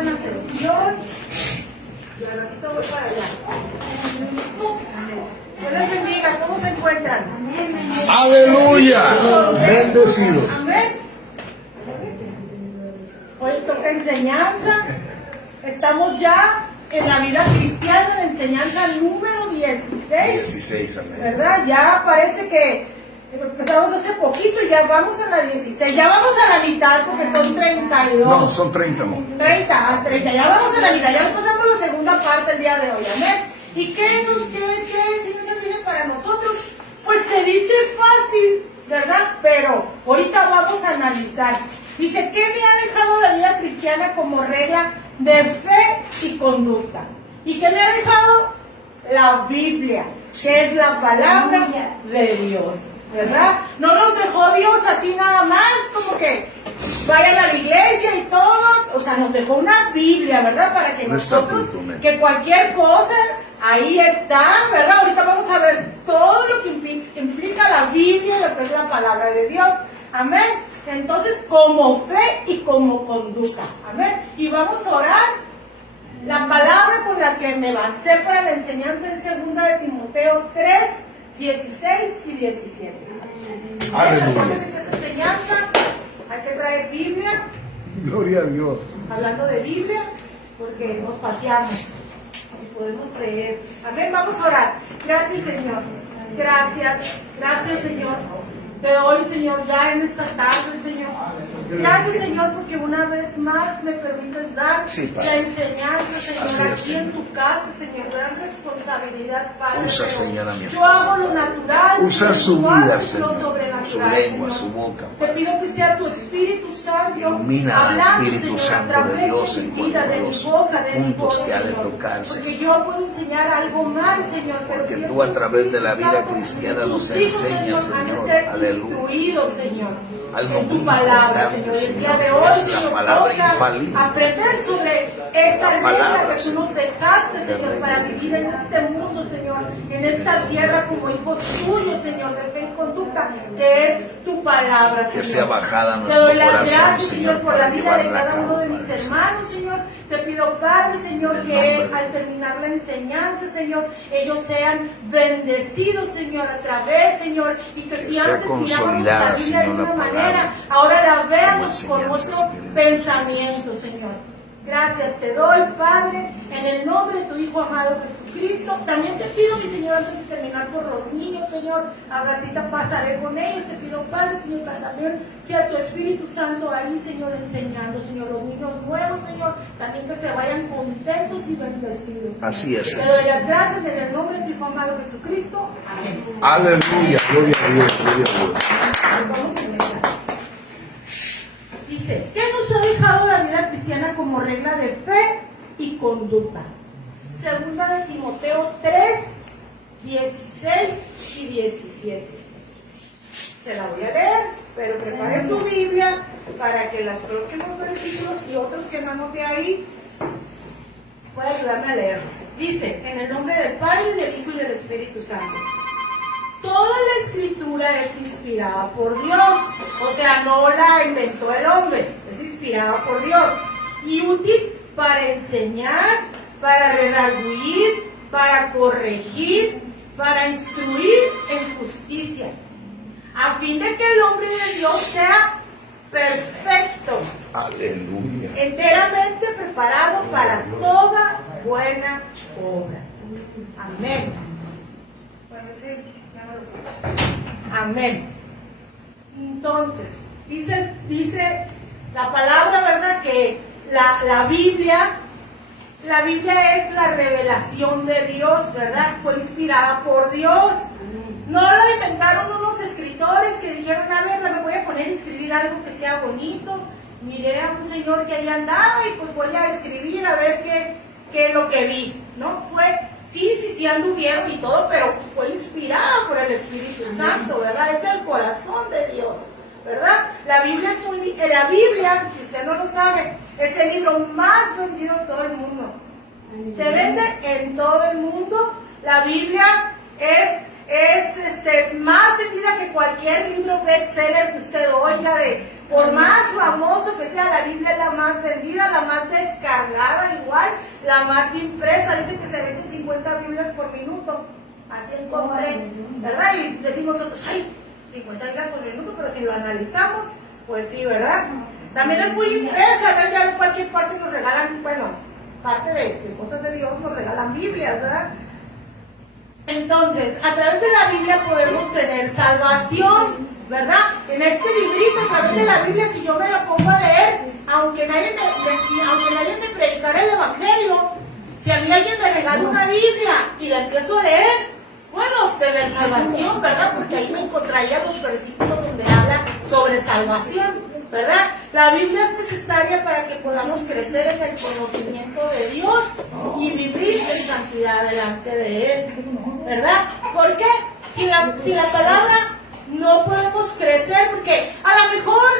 pongan atención. Y al ratito voy para allá. Dios les bendiga. ¿Cómo se encuentran? Aleluya. Bendecidos. Amén. Hoy toca enseñanza. Estamos ya en la vida cristiana, en la enseñanza número 16. 16, amén. ¿Verdad? Ya parece que empezamos hace poquito y ya vamos a la 16. Ya vamos a la mitad porque son 32. No, son 30, amor. 30. Ya vamos a la mitad. Ya pasamos la segunda parte el día de hoy. Amén. ¿Y qué enseñanza tiene para nosotros? Pues se dice fácil, ¿verdad? Pero ahorita vamos a analizar. Dice, ¿qué me ha dejado la vida cristiana como regla de fe y conducta? ¿Y qué me ha dejado? La Biblia, que es la palabra de Dios, ¿verdad? No nos dejó Dios así nada más, como que vayan a la iglesia y todo. O sea, nos dejó una Biblia, ¿verdad? Para que nosotros, que cualquier cosa, ahí está, ¿verdad? Ahorita vamos a ver todo lo que implica la Biblia, lo que es la palabra de Dios. Amén. Entonces, como fe y como conducta. Amén. Y vamos a orar. La palabra con la que me basé para la enseñanza es 2 de Timoteo 3, 16 y 17. Acuérdense que esta enseñanza hay que traer Biblia. Gloria a Dios. Hablando de Biblia, porque nos paseamos y podemos leer. Amén. Vamos a orar. Gracias, Señor. Gracias, Señor. Te doy, Señor, ya en esta tarde, Señor. Gracias, Señor, porque una vez más me permites dar la enseñanza, Señor, aquí en tu casa, Señor. Gran responsabilidad, Padre. Usa, Señora, mi yo hago lo natural. Usa su vida, Señor, su lengua, su boca. Te pido que sea tu Espíritu Santo. Ilumina al Espíritu Señor, Santo de Dios en vida, de mi boca, de mi voz, que ha de Señor. tocarse. Porque yo puedo enseñar algo mal, Señor. Porque tú a través de la vida cristiana nos enseñas, Señor. Aleluya. Señor, Algo en tu muy palabra, importante, Señor. El día de Señor, hoy, es la palabra infalible. aprender sobre esa regla que tú Señor. nos dejaste, Señor, para vivir en este mundo, Señor, en esta tierra como hijos tuyos, Señor, de fe y conducta, que es tu palabra, Señor. Que sea bajada a Te nuestro doy las corazón, gracias, Señor, por la para vida de llevarla a cada uno de cabo, mis Padre. hermanos, Señor. Te pido, Padre, Señor, que al terminar la enseñanza, Señor, ellos sean bendecidos, Señor, a través, Señor, y que si sea antes consolidada, mirábamos la Biblia de Señor, la una palabra, manera, ahora la veamos como con enseñanzas otro que les pensamiento, Señor. Gracias te doy, Padre, en el nombre de tu Hijo amado Jesucristo. También te pido, mi Señor, antes de terminar por los niños, Señor, a ratita pasaré con ellos. Te pido, Padre, Señor, que también sea tu Espíritu Santo ahí, Señor, enseñando, Señor, los niños nuevos, Señor, también que se vayan contentos y bendecidos. Así es. Te doy las gracias en el nombre de tu Hijo amado Jesucristo. Amén. Aleluya. Gloria a Dios. Gloria a Dios. Vamos a empezar. Dice, ¿qué nos ha dejado la vida cristiana como regla de fe y conducta? 2 de Timoteo 3, 16 y 17. Se la voy a leer, pero prepare su Biblia para que los próximos versículos y otros que no anote ahí pueda ayudarme a leerlos. Dice, en el nombre del Padre, del Hijo y del Espíritu Santo. Toda la escritura es inspirada por Dios, o sea, no la inventó el hombre, es inspirada por Dios y útil para enseñar, para redarguir, para corregir, para instruir en justicia, a fin de que el hombre de Dios sea perfecto, Aleluya. enteramente preparado para toda buena obra. Amén. Bueno, sí. Amén. Entonces, dice la palabra, ¿verdad? Que la Biblia es la revelación de Dios, ¿verdad? Fue inspirada por Dios. No lo inventaron unos escritores que dijeron, a ver, me voy a poner a escribir algo que sea bonito. Miré a un señor que ahí andaba y pues voy a escribir a ver qué es lo que vi. No fue... Sí anduvieron y todo, pero fue inspirada por el Espíritu Santo, ¿verdad? Es el corazón de Dios, ¿verdad? La Biblia, si usted no lo sabe, es el libro más vendido de todo el mundo. Se vende en todo el mundo. La Biblia es más vendida que cualquier libro bestseller que usted oiga Por más famoso que sea, la Biblia es la más vendida, la más descargada igual, la más impresa. Dice que se venden 50 Biblias por minuto. Así encontré, ¿verdad? Y decimos nosotros, ay, 50 Biblias por minuto, pero si lo analizamos, pues sí, ¿verdad? También es muy impresa, ¿verdad? Ya en cualquier parte nos regalan, bueno, parte de cosas de Dios nos regalan Biblias, ¿verdad? Entonces, a través de la Biblia podemos tener salvación, ¿verdad? En este librito, a través de la Biblia, si yo me la pongo a leer, aunque nadie me predicara el Evangelio, si a mí alguien me regala una Biblia y la empiezo a leer, puedo obtener salvación, ¿verdad? Porque ahí me encontraría los versículos donde habla sobre salvación, ¿verdad? La Biblia es necesaria para que podamos crecer en el conocimiento de Dios y vivir en santidad delante de Él, ¿verdad? ¿Por qué? Si la palabra no podemos crecer, porque a lo mejor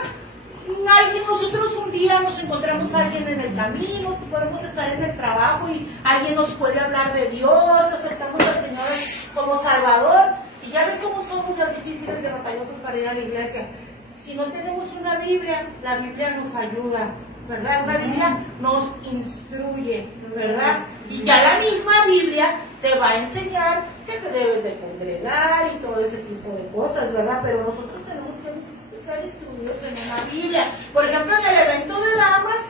nosotros un día nos encontramos a alguien en el camino, podemos estar en el trabajo y alguien nos puede hablar de Dios, aceptamos al Señor como Salvador, y ya ven cómo somos de difíciles, de batallosos para ir a la iglesia. Si no tenemos una Biblia, la Biblia nos ayuda, ¿verdad? La Biblia nos instruye, ¿verdad? Y ya la misma Biblia te va a enseñar que te debes de congregar y todo ese tipo de cosas, ¿verdad? Pero nosotros tenemos que ser instruidos en una Biblia. Por ejemplo, en el evento de damas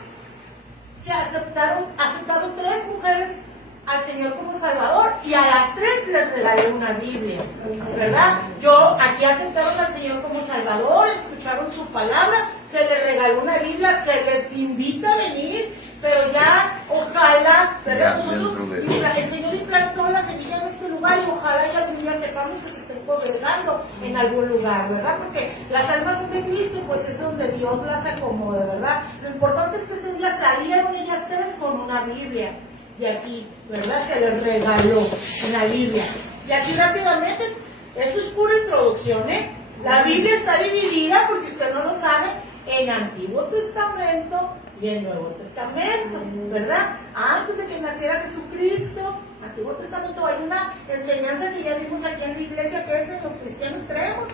se aceptaron 3 mujeres al Señor como Salvador y a las 3 les regalé una Biblia, ¿verdad? Aquí aceptaron al Señor como Salvador, escucharon su palabra, se les regaló una Biblia, se les invita a venir, pero ya ojalá, ¿verdad? El Señor implantó la semilla en este lugar y ojalá y algún día sepamos que se estén congregando en algún lugar, ¿verdad? Porque las almas son de Cristo, pues es donde Dios las acomode, ¿verdad? Lo importante es que ese día salieron ellas 3 con una Biblia. Y aquí, ¿verdad? Se les regaló una Biblia. Y así rápidamente, esto es pura introducción, ¿eh? La Biblia está dividida, por si usted no lo sabe, en Antiguo Testamento y el Nuevo Testamento, ¿verdad? Antes de que naciera Jesucristo, Antiguo Testamento, hay una enseñanza que ya vimos aquí en la iglesia, que es en los cristianos creemos,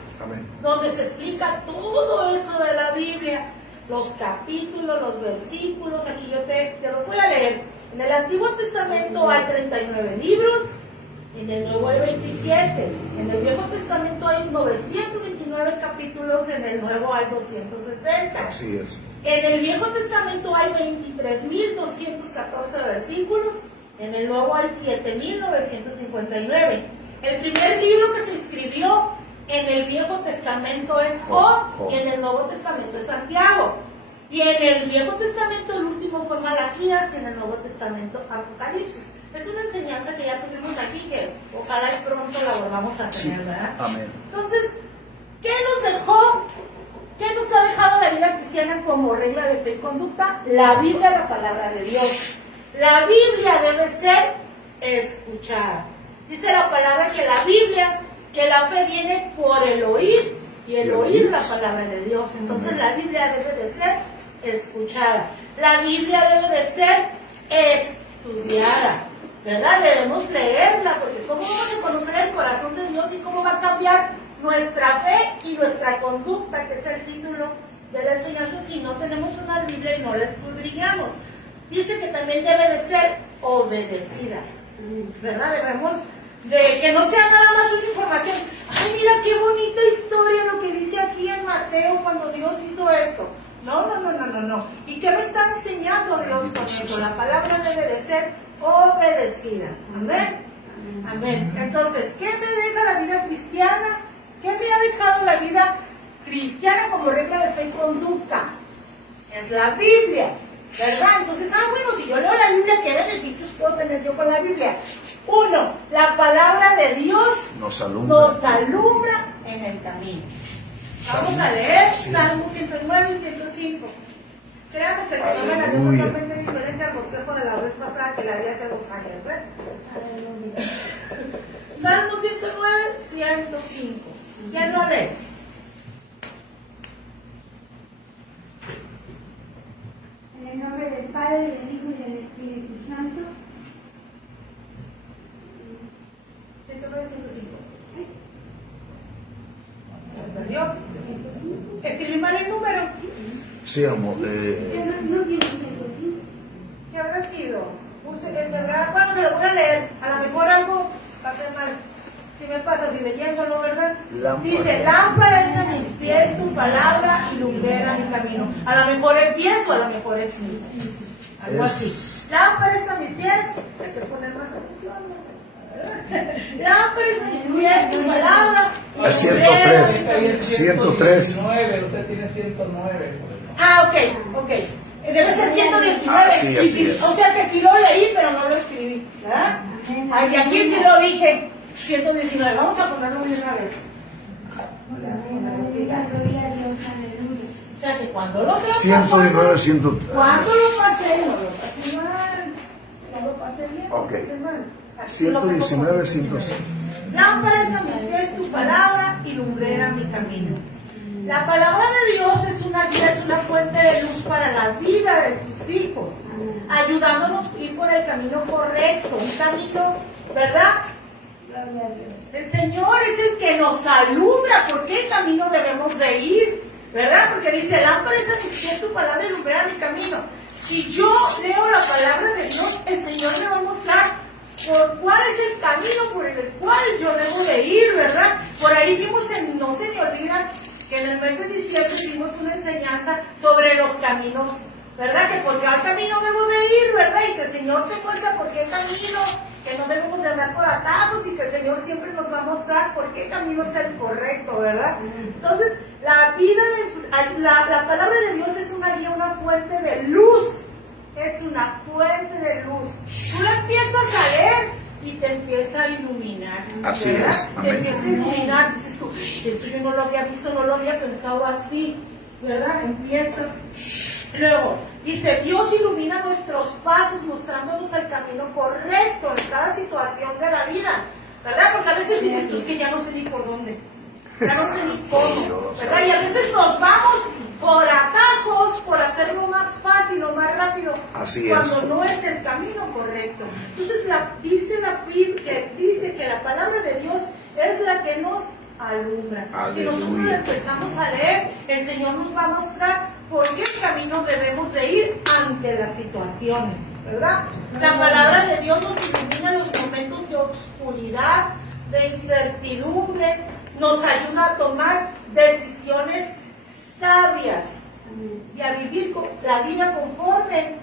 donde se explica todo eso de la Biblia, los capítulos, los versículos. Aquí yo te los voy a leer. En el Antiguo Testamento hay 39 libros, en el Nuevo hay 27, en el Viejo Testamento hay 929 capítulos, en el Nuevo hay 260. Así es. En el Viejo Testamento hay 23.214 versículos, en el Nuevo hay 7.959. El primer libro que se escribió en el Viejo Testamento es Job, y en el Nuevo Testamento es Santiago. Y en el Viejo Testamento el último fue Malaquías, y en el Nuevo Testamento Apocalipsis. Es una enseñanza que ya tuvimos aquí, que ojalá y pronto la volvamos a tener, ¿verdad? Amén. Entonces, ¿qué nos dejó? ¿Qué nos ha dejado la vida cristiana como regla de fe y conducta? La Biblia, la palabra de Dios. La Biblia debe ser escuchada. Dice la palabra que la Biblia, que la fe viene por el oír, y el oír la palabra de Dios. Entonces la Biblia debe de ser escuchada. La Biblia debe de ser estudiada, ¿verdad? Debemos leerla, porque ¿cómo vamos a conocer el corazón de Dios y cómo va a cambiar nuestra fe y nuestra conducta, que es el título de la enseñanza, si no tenemos una Biblia y no la escudriñamos? Dice que también debe de ser obedecida, ¿verdad? Debemos de que no sea nada más una información. Ay, mira qué bonita historia lo que dice aquí en Mateo cuando Dios hizo esto. No. ¿Y qué me está enseñando Dios con eso? La palabra debe de ser obedecida. Amén. Amén. Entonces, ¿qué me deja la vida cristiana? ¿Qué me ha dejado la vida cristiana como regla de fe y conducta? Es la Biblia, ¿verdad? Entonces, bueno, si yo leo la Biblia, ¿qué beneficios puedo tener yo con la Biblia? 1, la palabra de Dios nos alumbra en el camino. Vamos a leer Salmo 109 y 105. Créame que el Señor me la dio totalmente diferente al bosquejo de la vez pasada que la di hace 2 años, ¿verdad? Salmo 109, 105. ¿Quién lo lee? En el nombre del Padre, del Hijo y del Espíritu Santo. 109, 105. ¿Entendió? Escribí mal el número. Sí, amor. No tiene que ser así. ¿Qué habrá sido? Puse que cerrar. Bueno, se lo voy a leer. A lo mejor algo va a ser mal. Si me pasa, si leyéndolo, ¿verdad? Lámpara. Dice, lámpara es a mis pies tu palabra y lumbrera mi camino. A lo mejor es 10 o a lo mejor es 1000. Algo así. Lámpara es a mis pies. Hay que poner más atención, ¿no? Lámpara es a mis pies tu palabra. y A lumbrera 103. mi camino. 103. 119, usted tiene 109. Por eso. Ah, ok. Debe ser 119. Ah, sí, Y así si- es. O sea que sí lo leí, pero no lo escribí. ¿Verdad? Ay, aquí sí lo dije. 119. Vamos a ponerlo de una vez. O sea que cuando lo trajo, 119, 100. cuando lo pasé, no lo pasé mal. No lo pasé bien, Ok. lo pasé mal. Así lo pongo 119, como 106. Lámpara es a mis pies tu palabra y lumbrera mi camino. La palabra de Dios es una guía, es una fuente de luz para la vida de sus hijos, ayudándonos a ir por el camino correcto, un camino, ¿verdad? El Señor es el que nos alumbra por qué camino debemos de ir, ¿verdad? Porque dice, lámpara es a mis pies tu palabra y lumbrera mi camino. Si yo leo la palabra de Dios, el Señor me va a mostrar por cuál es el camino por el cual yo debo de ir, ¿verdad? Por ahí vimos en No se me olvida que en el mes de diciembre tuvimos una enseñanza sobre los caminos, ¿verdad? Que por qué camino debo de ir, ¿verdad? Y que el Señor te muestra por qué camino, que no debemos de andar por atajos y que el Señor siempre nos va a mostrar por qué camino es el correcto, ¿verdad? Entonces, la vida de la palabra de Dios es una guía, una fuente de luz. Es una fuente de luz. Tú la empiezas a leer y te empieza a iluminar. Así ¿verdad? es, Te amén. empieza a iluminar. Dices tú, esto yo no lo había visto, no lo había pensado así, ¿verdad? Empiezas. Luego, dice, Dios ilumina nuestros pasos mostrándonos el camino correcto en cada situación de la vida, ¿verdad? Porque a veces dices tú, es que ya no sé ni por dónde. Ya no sé ni cómo, ¿verdad? Y a veces nos vamos por atajos, por hacerlo más fácil o más rápido, Así cuando es. no es el camino correcto. Entonces dice la Biblia que dice que la palabra de Dios es la que nos alumbra. Si nosotros Aleluya. empezamos a leer, el Señor nos va a mostrar por qué camino debemos de ir ante las situaciones, ¿verdad? La palabra de Dios nos ilumina en los momentos de oscuridad, de incertidumbre, nos ayuda a tomar decisiones sabias y a vivir la vida conforme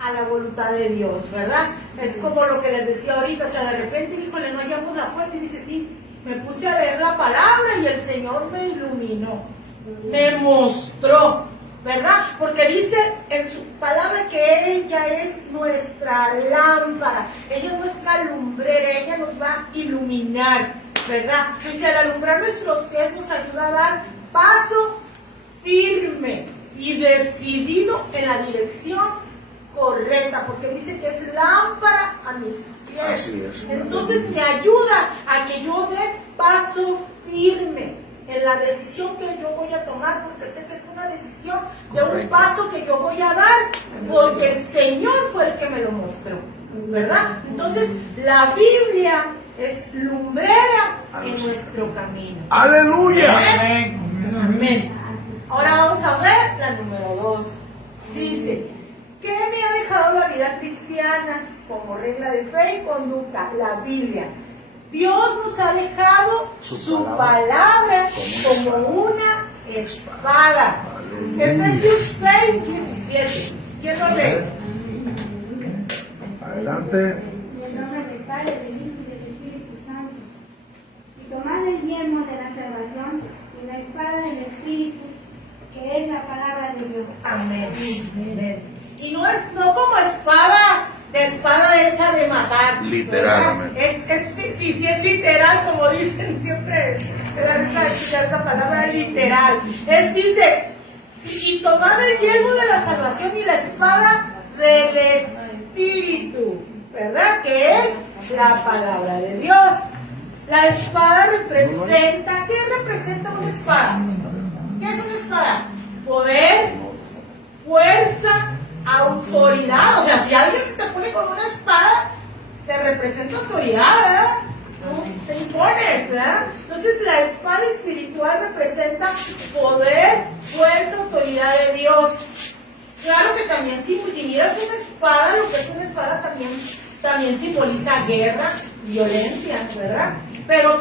a la voluntad de Dios, ¿verdad? Es como lo que les decía ahorita, o sea, de repente, híjole, no hallamos la puerta y dice, sí, me puse a leer la palabra y el Señor me iluminó, me mostró, ¿verdad? Porque dice en su palabra que ella es nuestra lámpara, ella es nuestra lumbrera, ella nos va a iluminar, ¿verdad? Dice, al alumbrar nuestros pies nos ayuda a dar paso firme y decidido en la dirección correcta, porque dice que es lámpara a mis pies. Así es. Entonces me ayuda a que yo dé paso firme en la decisión que yo voy a tomar, porque sé que es una decisión de un Correcto. paso que yo voy a dar, porque el Señor fue el que me lo mostró, ¿verdad? Entonces la Biblia es lumbrera en nuestro camino. Aleluya. Amén. Amén. Ahora vamos a ver la número 2. Dice, ¿qué me ha dejado la vida cristiana como regla de fe y conducta? La Biblia. Dios nos ha dejado Su su palabra palabra como una espada. Efesios 6:17. ¿Quién lo lee? Adelante. En el nombre del Padre, del Hijo y del Espíritu Santo. Y tomad el yelmo de la salvación y la espada del Espíritu, que es la palabra de Dios. Amén. Amén. Y no como espada, de espada esa de matar. Literal, ¿verdad? Sí, es literal, como dicen siempre, esa palabra literal. Dice, y tomad el yelmo de la salvación y la espada del Espíritu, ¿verdad? Que es la palabra de Dios. La espada representa, ¿qué representa una espada? ¿Qué es una espada? Poder, fuerza, autoridad. O sea, si alguien se te pone con una espada, te representa autoridad, ¿verdad? Tú te impones, ¿verdad? Entonces la espada espiritual representa poder, fuerza, autoridad de Dios. Claro que también si miras una espada, lo que es una espada también simboliza guerra, violencia, ¿verdad? Pero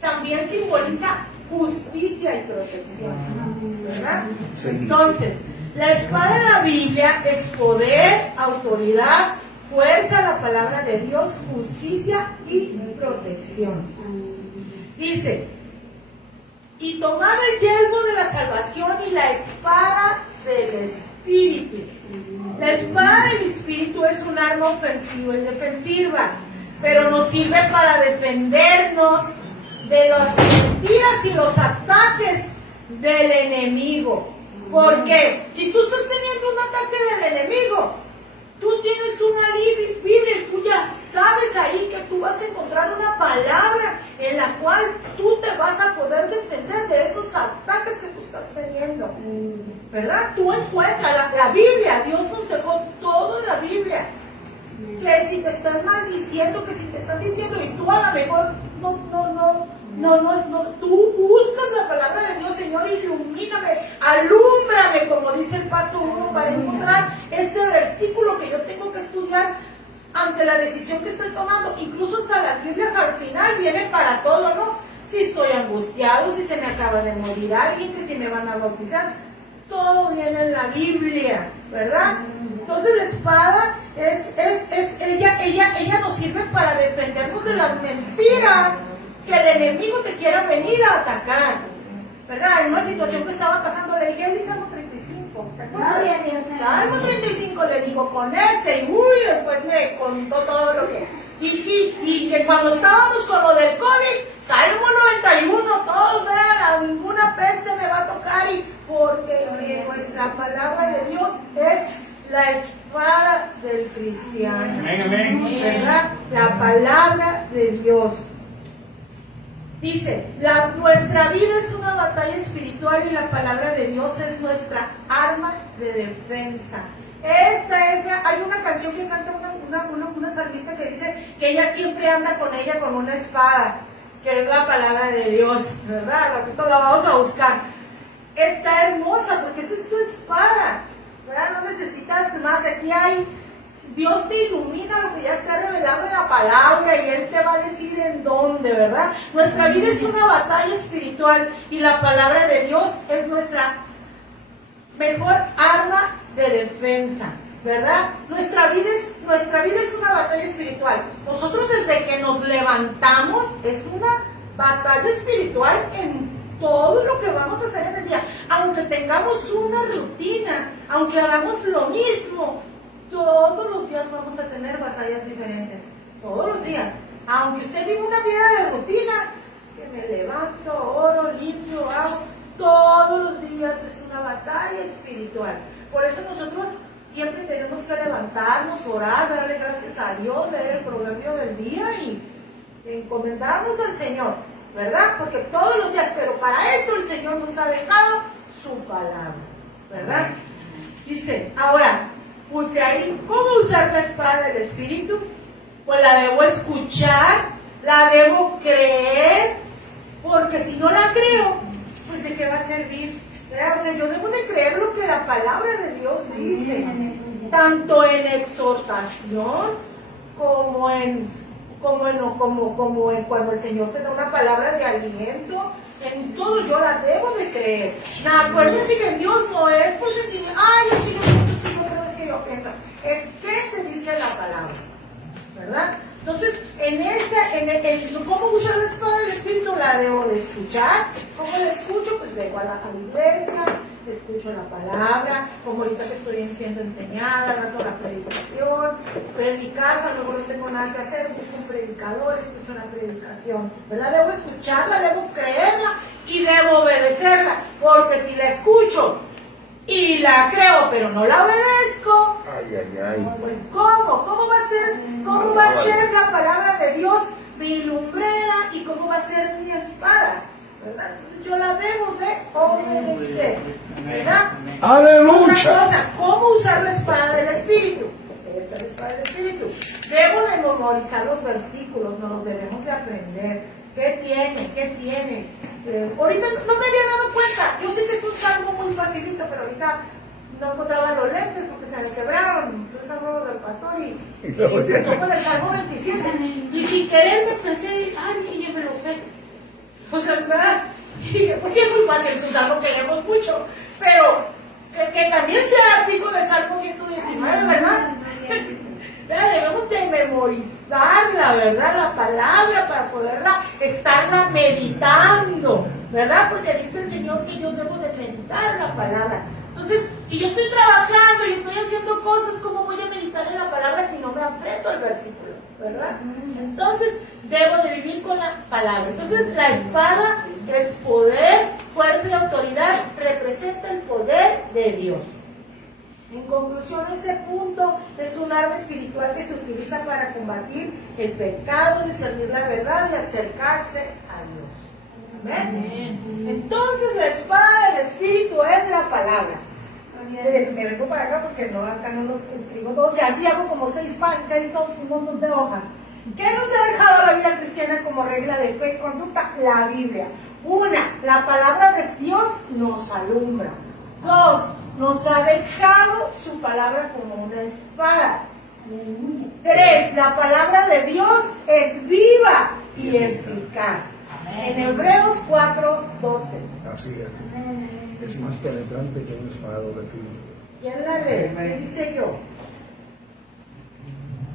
también simboliza justicia y protección, ¿verdad? Entonces, la espada en la Biblia es poder, autoridad, fuerza, la palabra de Dios, justicia y protección. Dice, y tomad el yelmo de la salvación y la espada del Espíritu. La espada del Espíritu es un arma ofensiva y defensiva, pero nos sirve para defendernos de las mentiras y los ataques del enemigo. Porque si tú estás teniendo un ataque del enemigo, tú tienes una Biblia y tú ya sabes ahí que tú vas a encontrar una palabra en la cual tú te vas a poder defender de esos ataques que tú estás teniendo, ¿verdad? Tú encuentras la Biblia, Dios nos dejó todo en la Biblia. Que si te están maldiciendo, que si te están diciendo y tú a lo mejor tú buscas la palabra de Dios, Señor, ilumíname, alúmbrame, como dice el paso 1, para encontrar ese versículo que yo tengo que estudiar ante la decisión que estoy tomando. Incluso hasta las Biblias al final vienen para todo, ¿no? Si estoy angustiado, si se me acaba de morir alguien, que si me van a bautizar, todo viene en la Biblia, ¿verdad? Entonces la espada ella nos sirve para defendernos de las mentiras que el enemigo te quiera venir a atacar, ¿verdad? Hay una situación que estaba pasando, le dije el Salmo 35, ¿te acuerdas? Salmo 35 le digo con ese, y después me contó todo lo que... Y sí, y que cuando estábamos con lo del COVID, Salmo 91, todos vean, ninguna peste me va a tocar, y porque nuestra palabra de Dios es la espada del cristiano, ¿verdad? La palabra de Dios. Dice, nuestra vida es una batalla espiritual y la palabra de Dios es nuestra arma de defensa. Hay una canción que canta una salmista que dice que ella siempre anda con ella con una espada, que es la palabra de Dios, ¿verdad? Ratito la vamos a buscar. Está hermosa porque esa es tu espada, ¿verdad? No necesitas más. Aquí Dios te ilumina lo que ya está revelado en la palabra y Él te va a decir en dónde, ¿verdad? Nuestra vida es una batalla espiritual y la palabra de Dios es nuestra mejor arma de defensa, ¿verdad? Nuestra vida es una batalla espiritual. Nosotros desde que nos levantamos es una batalla espiritual en todo lo que vamos a hacer en el día. Aunque tengamos una rutina, aunque hagamos lo mismo, todos los días vamos a tener batallas diferentes. Todos los días. Aunque usted vive una vida de rutina, que me levanto, oro, limpio, hago, todos los días es una batalla espiritual. Por eso nosotros siempre tenemos que levantarnos, orar, darle gracias a Dios, leer el proverbio del día y encomendarnos al Señor, ¿verdad? Porque todos los días, pero para esto el Señor nos ha dejado su palabra, ¿verdad? Dice, ahora, puse ahí, ¿cómo usar la espada del Espíritu? Pues la debo escuchar, la debo creer, porque si no la creo, pues ¿de qué va a servir? O sea, yo debo de creer lo que la palabra de Dios dice, tanto en exhortación como en cuando el Señor te da una palabra de aliento. En todo yo la debo de creer. Acuérdense que en Dios no es por sentimiento. Ay, es que yo pienso, es que yo pienso. Es que te dice la palabra, ¿verdad? Entonces, ¿cómo usar la espada del Espíritu? La debo de escuchar. ¿Cómo la escucho? Pues vengo a la iglesia, escucho la palabra, como ahorita que estoy siendo enseñada, rato la predicación, estoy en mi casa, luego no tengo nada que hacer, busco un predicador, escucho la predicación, ¿verdad? Debo escucharla, debo creerla y debo obedecerla, porque si la escucho y la creo, pero no la obedezco, pues ¿cómo? ¿Cómo va a ser la palabra de Dios mi lumbrera y cómo va a ser mi espada? ¿Verdad? Entonces yo la debo de obedecer, ¿verdad? ¡Aleluya! Otra cosa, ¿cómo usar la espada del Espíritu? Esta es la espada del Espíritu. Debo de memorizar los versículos, nos los debemos de aprender. ¿Qué tiene? ahorita no me había dado cuenta. Yo sé que es un salmo muy facilito, pero ahorita no encontraba los lentes porque se me quebraron. Yo estaba nuevo del pastor y empezó con el salmo 27. Y sin querer me pensé, ay, yo me lo sé. O sea, ¿verdad? Y pues sí es muy fácil, es un salmo que leemos mucho, pero que también sea así con el salmo 119, ¿verdad? Ya debemos de memorizarla, ¿verdad? La palabra para poderla estarla meditando, ¿verdad? Porque dice el Señor que yo debo de meditar la palabra. Entonces, si yo estoy trabajando y estoy haciendo cosas, ¿cómo voy a meditar en la palabra si no me enfrento al versículo? ¿Verdad? Entonces, debo de vivir con la palabra. Entonces, la espada es poder, fuerza y autoridad, representa el poder de Dios. En conclusión, ese punto es un arma espiritual que se utiliza para combatir el pecado, discernir la verdad y acercarse a Dios. ¿Amén? Entonces, la espada del Espíritu es la palabra. Me vengo para acá porque no, acá no lo escribo todo. O sea, así hago como 6 un montón de hojas. ¿Qué nos ha dejado la vida cristiana como regla de fe y conducta? La Biblia. 1, la palabra de Dios nos alumbra. 2, nos ha dejado su palabra como una espada. 3, la palabra de Dios es viva y eficaz. En Hebreos 4:12. Así es. Es más penetrante que un espada de filo. ¿Quién la lee? ¿Qué dice yo?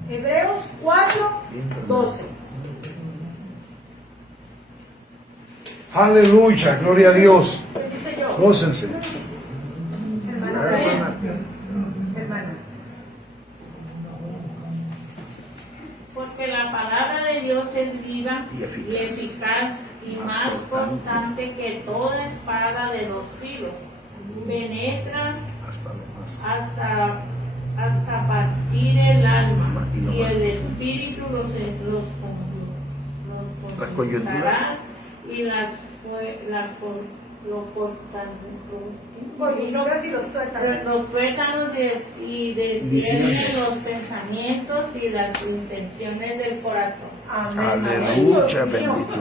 Hebreos 4:12. Aleluya, gloria a Dios. ¿Qué dice yo? Gócense. Hermana. Porque la palabra de Dios es viva Y y eficaz. eficaz y Más más cortante. cortante que toda espada de los filos. Penetra Hasta lo más. hasta partir el alma Y lo y más el profundo. espíritu Las coyunturas. y Coyunturas y los tuétanos. los tuétanos y discierne los pensamientos y las intenciones del corazón. Amén. Aleluya, Dios mío. bendito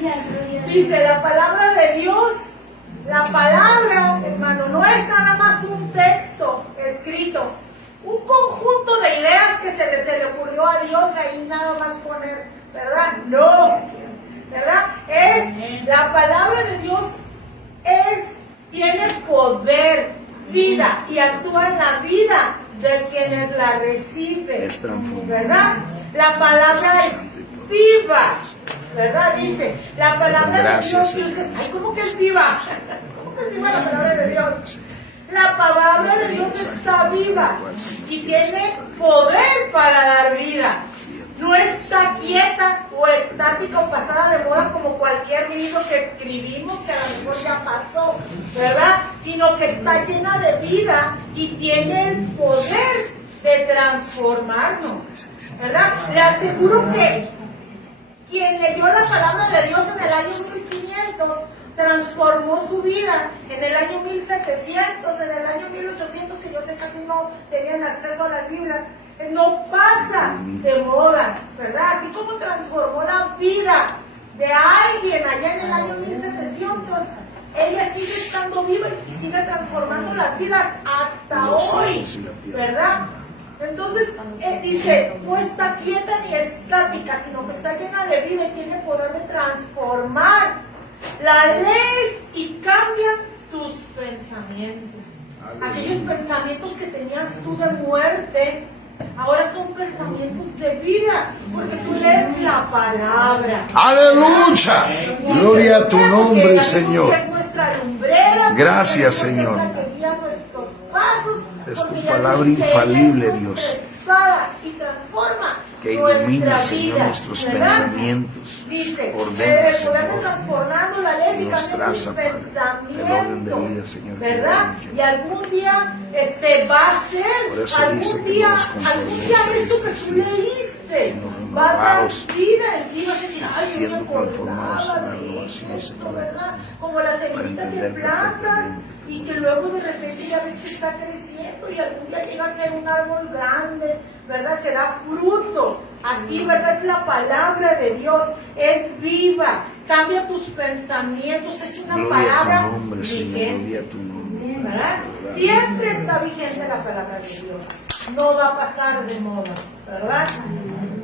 Dios. Dice la palabra de Dios. La palabra, hermano, no es nada más un texto escrito, un conjunto de ideas que se le ocurrió a Dios ahí nada más poner, ¿verdad? No, ¿verdad? Es la palabra de Dios, tiene poder, vida y actúa en la vida de quienes la reciben, Es transformador. ¿verdad? La palabra es viva, ¿verdad? Dice, la palabra de Gracias, Dios, Señor. ay, ¿cómo que es viva? ¿Cómo que es viva la palabra de Dios? La palabra de Dios está viva y tiene poder para dar vida. No está quieta o estática o pasada de moda como cualquier libro que escribimos que a lo mejor ya pasó, ¿verdad? Sino que está llena de vida y tiene el poder de transformarnos, ¿verdad? Le aseguro que quien leyó la palabra de Dios en el año 1500 transformó su vida. En el año 1700, en el año 1800, que yo sé casi no tenían acceso a las Biblias, no pasa de moda, ¿verdad? Así como transformó la vida de alguien allá en el año 1700, ella sigue estando viva y sigue transformando las vidas hasta hoy, ¿verdad? Entonces, dice, no está quieta ni estática, sino que está llena de vida y tiene poder de transformar. La lees y cambia tus pensamientos. Aquellos pensamientos que tenías tú de muerte, ahora son pensamientos de vida, porque tú lees la palabra. Aleluya. Gloria a tu nombre, Señor. Es nuestra lumbrera. Gracias, porque Señor. es la que guía nuestros pasos, Es porque tu ya palabra vimos que infalible, es Dios. nuestra espada y transforma Que ilumina, nuestra Señor, vida, nuestros ¿verdad? pensamientos. Dice, Ordena, el poder de Señor. transformando la ley y Nos cambia tus traza, Padre, el orden de vida, pensamientos, Señor, que ¿verdad? debemos llevar. Y algún día va a Por ser, eso dice algún que día, no nos conformemos a eso que este tú leíste sino va a dar renovados, vida en ti, vas a decir, ay, yo siendo me acordaba transformados en la de renovación, esto, Señor, ¿verdad? Como la semillita que entender plantas perfectamente. y que luego de repente ya ves que está creciendo y algún día llega a ser un árbol grande, ¿verdad? Que da fruto, Así, ¿verdad? Es la palabra de Dios, es viva, cambia tus pensamientos, es una Gloria a palabra tu nombre, Señor, vigente, gloria a tu nombre. ¿verdad? Siempre está vigente la palabra de Dios, no va a pasar de moda, ¿verdad?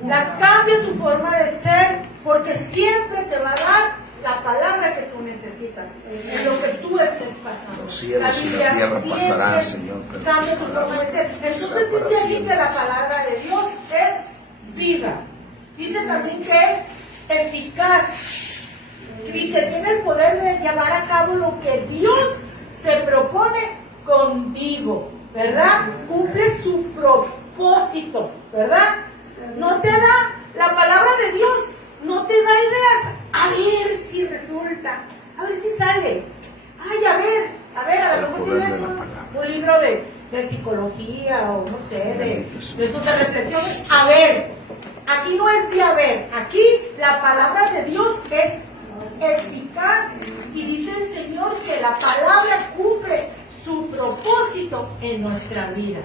La cambia tu forma de ser, porque siempre te va a dar la palabra que tú necesitas, en lo que tú estés pasando. Los cielos y la Biblia tierra siempre pasarán, Señor, pero cambia tu tu palabra forma de ser. Entonces será para dice aquí siempre. que la palabra de Dios es viva. Dice también que es eficaz. Dice, tiene el poder de llevar a cabo lo que Dios se propone contigo, ¿verdad? Cumple su propósito, ¿verdad? No te da, la palabra de Dios no te da ideas, a ver si resulta, a ver si sale. Ay, a lo mejor si lees un libro de psicología o no sé, de esos de reflexiones. A ver, aquí no es de a ver, aquí la palabra de Dios es eficaz y dice el Señor que la palabra cumple su propósito en nuestra vida,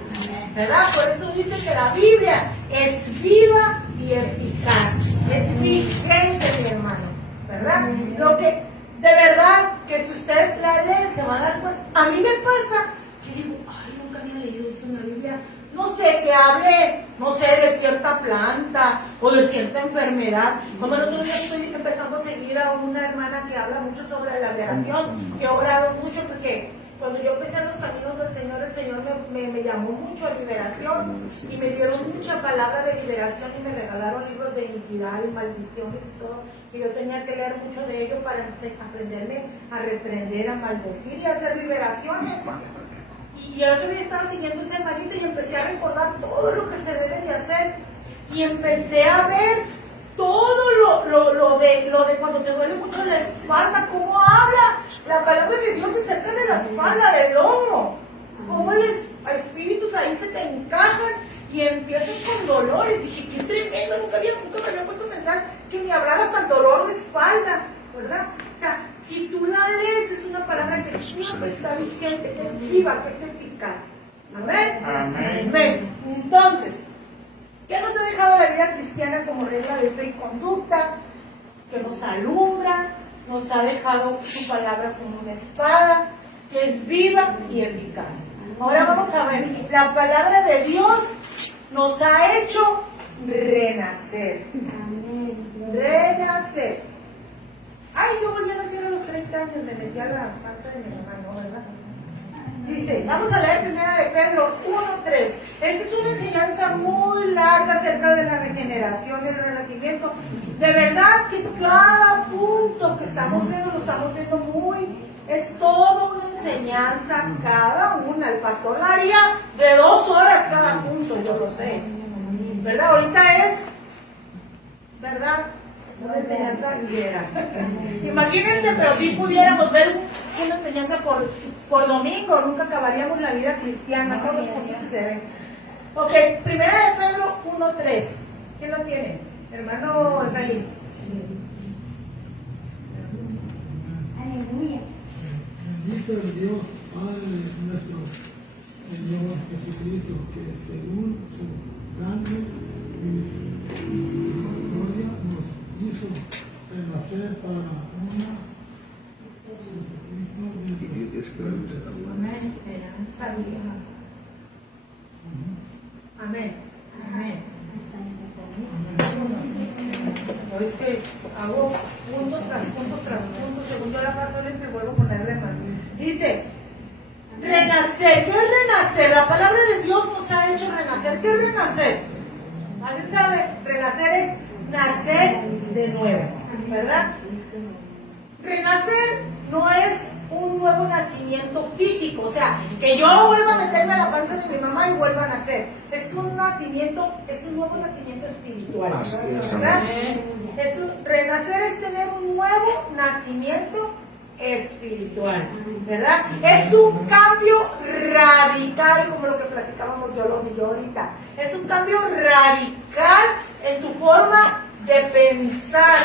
¿verdad? Por eso dice que la Biblia es viva y eficaz, es vigente, mi hermano, ¿verdad? Lo que, de verdad, que si usted la lee se va a dar cuenta. A mí me pasa que digo, ay, nunca había leído esto en la Biblia. No sé, que hable, no sé, de cierta planta o de cierta enfermedad. Como el otro día estoy empezando a seguir a una hermana que habla mucho sobre la liberación, que he orado mucho porque cuando yo empecé en los caminos del Señor, el Señor me llamó mucho a liberación y me dieron mucha palabra de liberación y me regalaron libros de iniquidad y maldiciones y todo, que yo tenía que leer mucho de ello para aprenderme a reprender, a maldecir y a hacer liberaciones. Y el otro día estaba siguiendo ese hermanito y empecé a recordar todo lo que se debe de hacer y empecé a ver todo lo de cuando te duele mucho la espalda, cómo habla la palabra de Dios acerca de la espalda, del lomo, cómo los espíritus ahí se te encajan y empiezas con dolores. Dije, qué tremendo, nunca me había puesto a pensar que me hablara hasta el dolor de espalda, ¿verdad? O sea, si tú la lees, es una palabra que siempre está vigente, que es viva, que es eficaz. ¿Amén? Amén. Entonces, ¿qué nos ha dejado la vida cristiana como regla de fe y conducta? Que nos alumbra, nos ha dejado su palabra como una espada, que es viva y eficaz. Ahora vamos a ver, la palabra de Dios nos ha hecho renacer. Renacer. Ay, yo volví a nacer a los 30 años, me metí a la panza de mi hermano, ¿verdad? Dice, vamos a leer primera de Pedro 1:3. Esta es una enseñanza muy larga acerca de la regeneración y el renacimiento. De verdad que cada punto que estamos viendo, lo estamos viendo es toda una enseñanza cada una. El pastor la haría de 2 horas cada punto, yo lo sé. ¿Verdad? Ahorita es, ¿verdad? Una enseñanza ligera. Imagínense, pero si pudiéramos ver una enseñanza por domingo, nunca acabaríamos la vida cristiana, todos los puntos que se ven. Ok, primera de Pedro 1:3. ¿Quién lo tiene? Hermano Efraín. Aleluya. Bendito el Dios, Padre de nuestro Señor Jesucristo, que según su grande misericordia nos hizo renacer para una Y esperanza. Amén. Amén. No es que hago puntos tras puntos tras puntos, según yo la paso lenta y vuelvo a ponerle más. Dice, renacer. ¿Qué es renacer? La palabra de Dios nos ha hecho renacer. ¿Qué es renacer? ¿Alguien sabe? Renacer es nacer de nuevo, ¿verdad? Renacer no es un nuevo nacimiento físico, o sea, que yo vuelva a meterme a la panza de mi mamá y vuelva a nacer. Es un nacimiento, es un nuevo nacimiento espiritual, ¿verdad? Renacer es tener un nuevo nacimiento espiritual, ¿verdad? Es un cambio radical, como lo que platicábamos yo ahorita. Es un cambio radical en tu forma de pensar,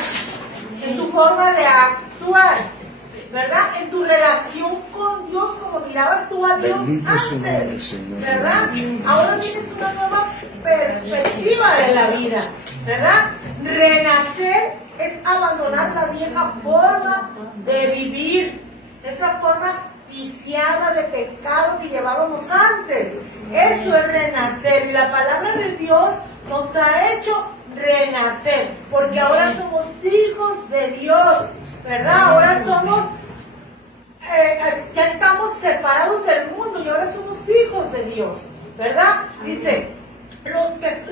en tu forma de actuar, ¿verdad? En tu relación con Dios, como mirabas tú a Dios antes, ¿verdad? Ahora tienes una nueva perspectiva de la vida, ¿verdad? Renacer es abandonar la vieja forma de vivir, esa forma viciada de pecado que llevábamos antes. Eso es renacer, y la palabra de Dios nos ha hecho renacer, porque ahora somos hijos de Dios, ¿verdad? Ahora somos, ya estamos separados del mundo y ahora somos hijos de Dios, ¿verdad? Dice,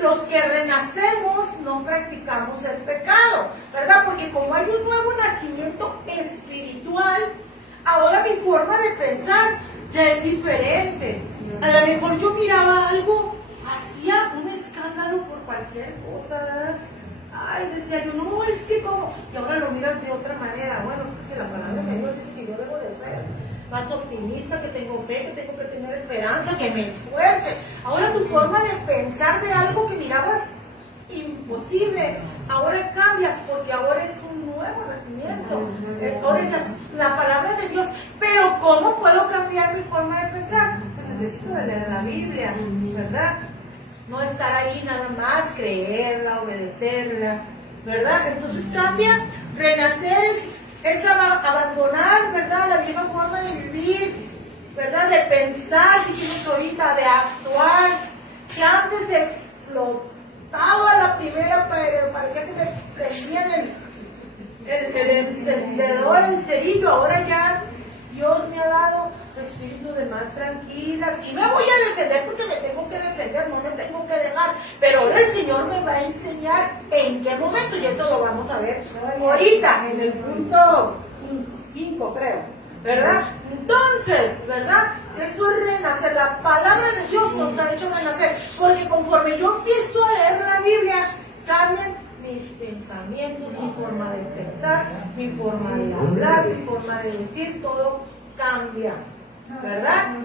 los que renacemos no practicamos el pecado, ¿verdad? Porque como hay un nuevo nacimiento espiritual, ahora mi forma de pensar ya es diferente. A lo mejor yo miraba algo, hacía un escándalo por cualquier cosa, ¿verdad? Ay, decía yo, no, es que como, y ahora lo miras de otra manera. Bueno, es que si la palabra de Dios dice que yo debo de ser más optimista, que tengo fe, que tengo que tener esperanza, que me esfuerce. Ahora tu forma de pensar de algo que mirabas imposible, ahora cambias, porque ahora es un nuevo nacimiento. Ahora es la palabra de Dios. Pero ¿cómo puedo cambiar mi forma de pensar? Pues necesito de leer la Biblia, ¿verdad? No estar ahí nada más, creerla, obedecerla, ¿verdad? Entonces cambia, renacer es abandonar, ¿verdad? La vieja forma de vivir, ¿verdad? De pensar, dijimos ahorita, de actuar, que antes explotaba la primera, parecía que me prendían el encendedor, el cerillo. Ahora ya Dios me ha dado espíritu de más tranquila. Sí me voy a defender porque me tengo que defender, no me tengo que dejar, pero ahora el Señor me va a enseñar en qué momento, y eso lo vamos a ver ahorita en el punto 5, creo, ¿verdad? Entonces, ¿verdad? Eso es renacer. La palabra de Dios nos ha hecho renacer, porque conforme yo empiezo a leer la Biblia, cambian mis pensamientos, mi forma de pensar, mi forma de hablar, mi forma de vestir, todo cambia, ¿verdad?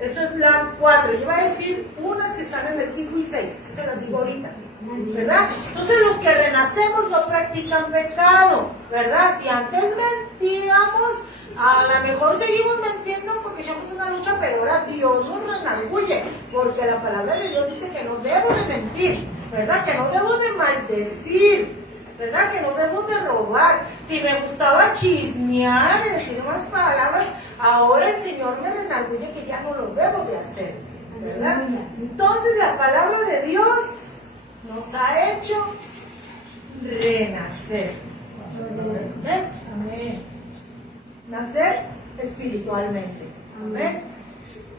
Esa es la 4. Yo voy a decir unas que están en el 5 y 6, se las digo ahorita, ¿verdad? Entonces los que renacemos no practican pecado, ¿verdad? Si antes mentíamos, a lo mejor seguimos mintiendo porque echamos una lucha, pero ahora Dios nos redarguye, porque la palabra de Dios dice que no debo de mentir, ¿verdad? Que no debo de maldecir, ¿verdad? Que no debo de robar. Si me gustaba chismear, decir más palabras, ahora el Señor me redarguye que ya no lo debo de hacer, ¿verdad? Entonces la palabra de Dios nos ha hecho renacer. ¿Amén? Amén. Nacer espiritualmente. Amén.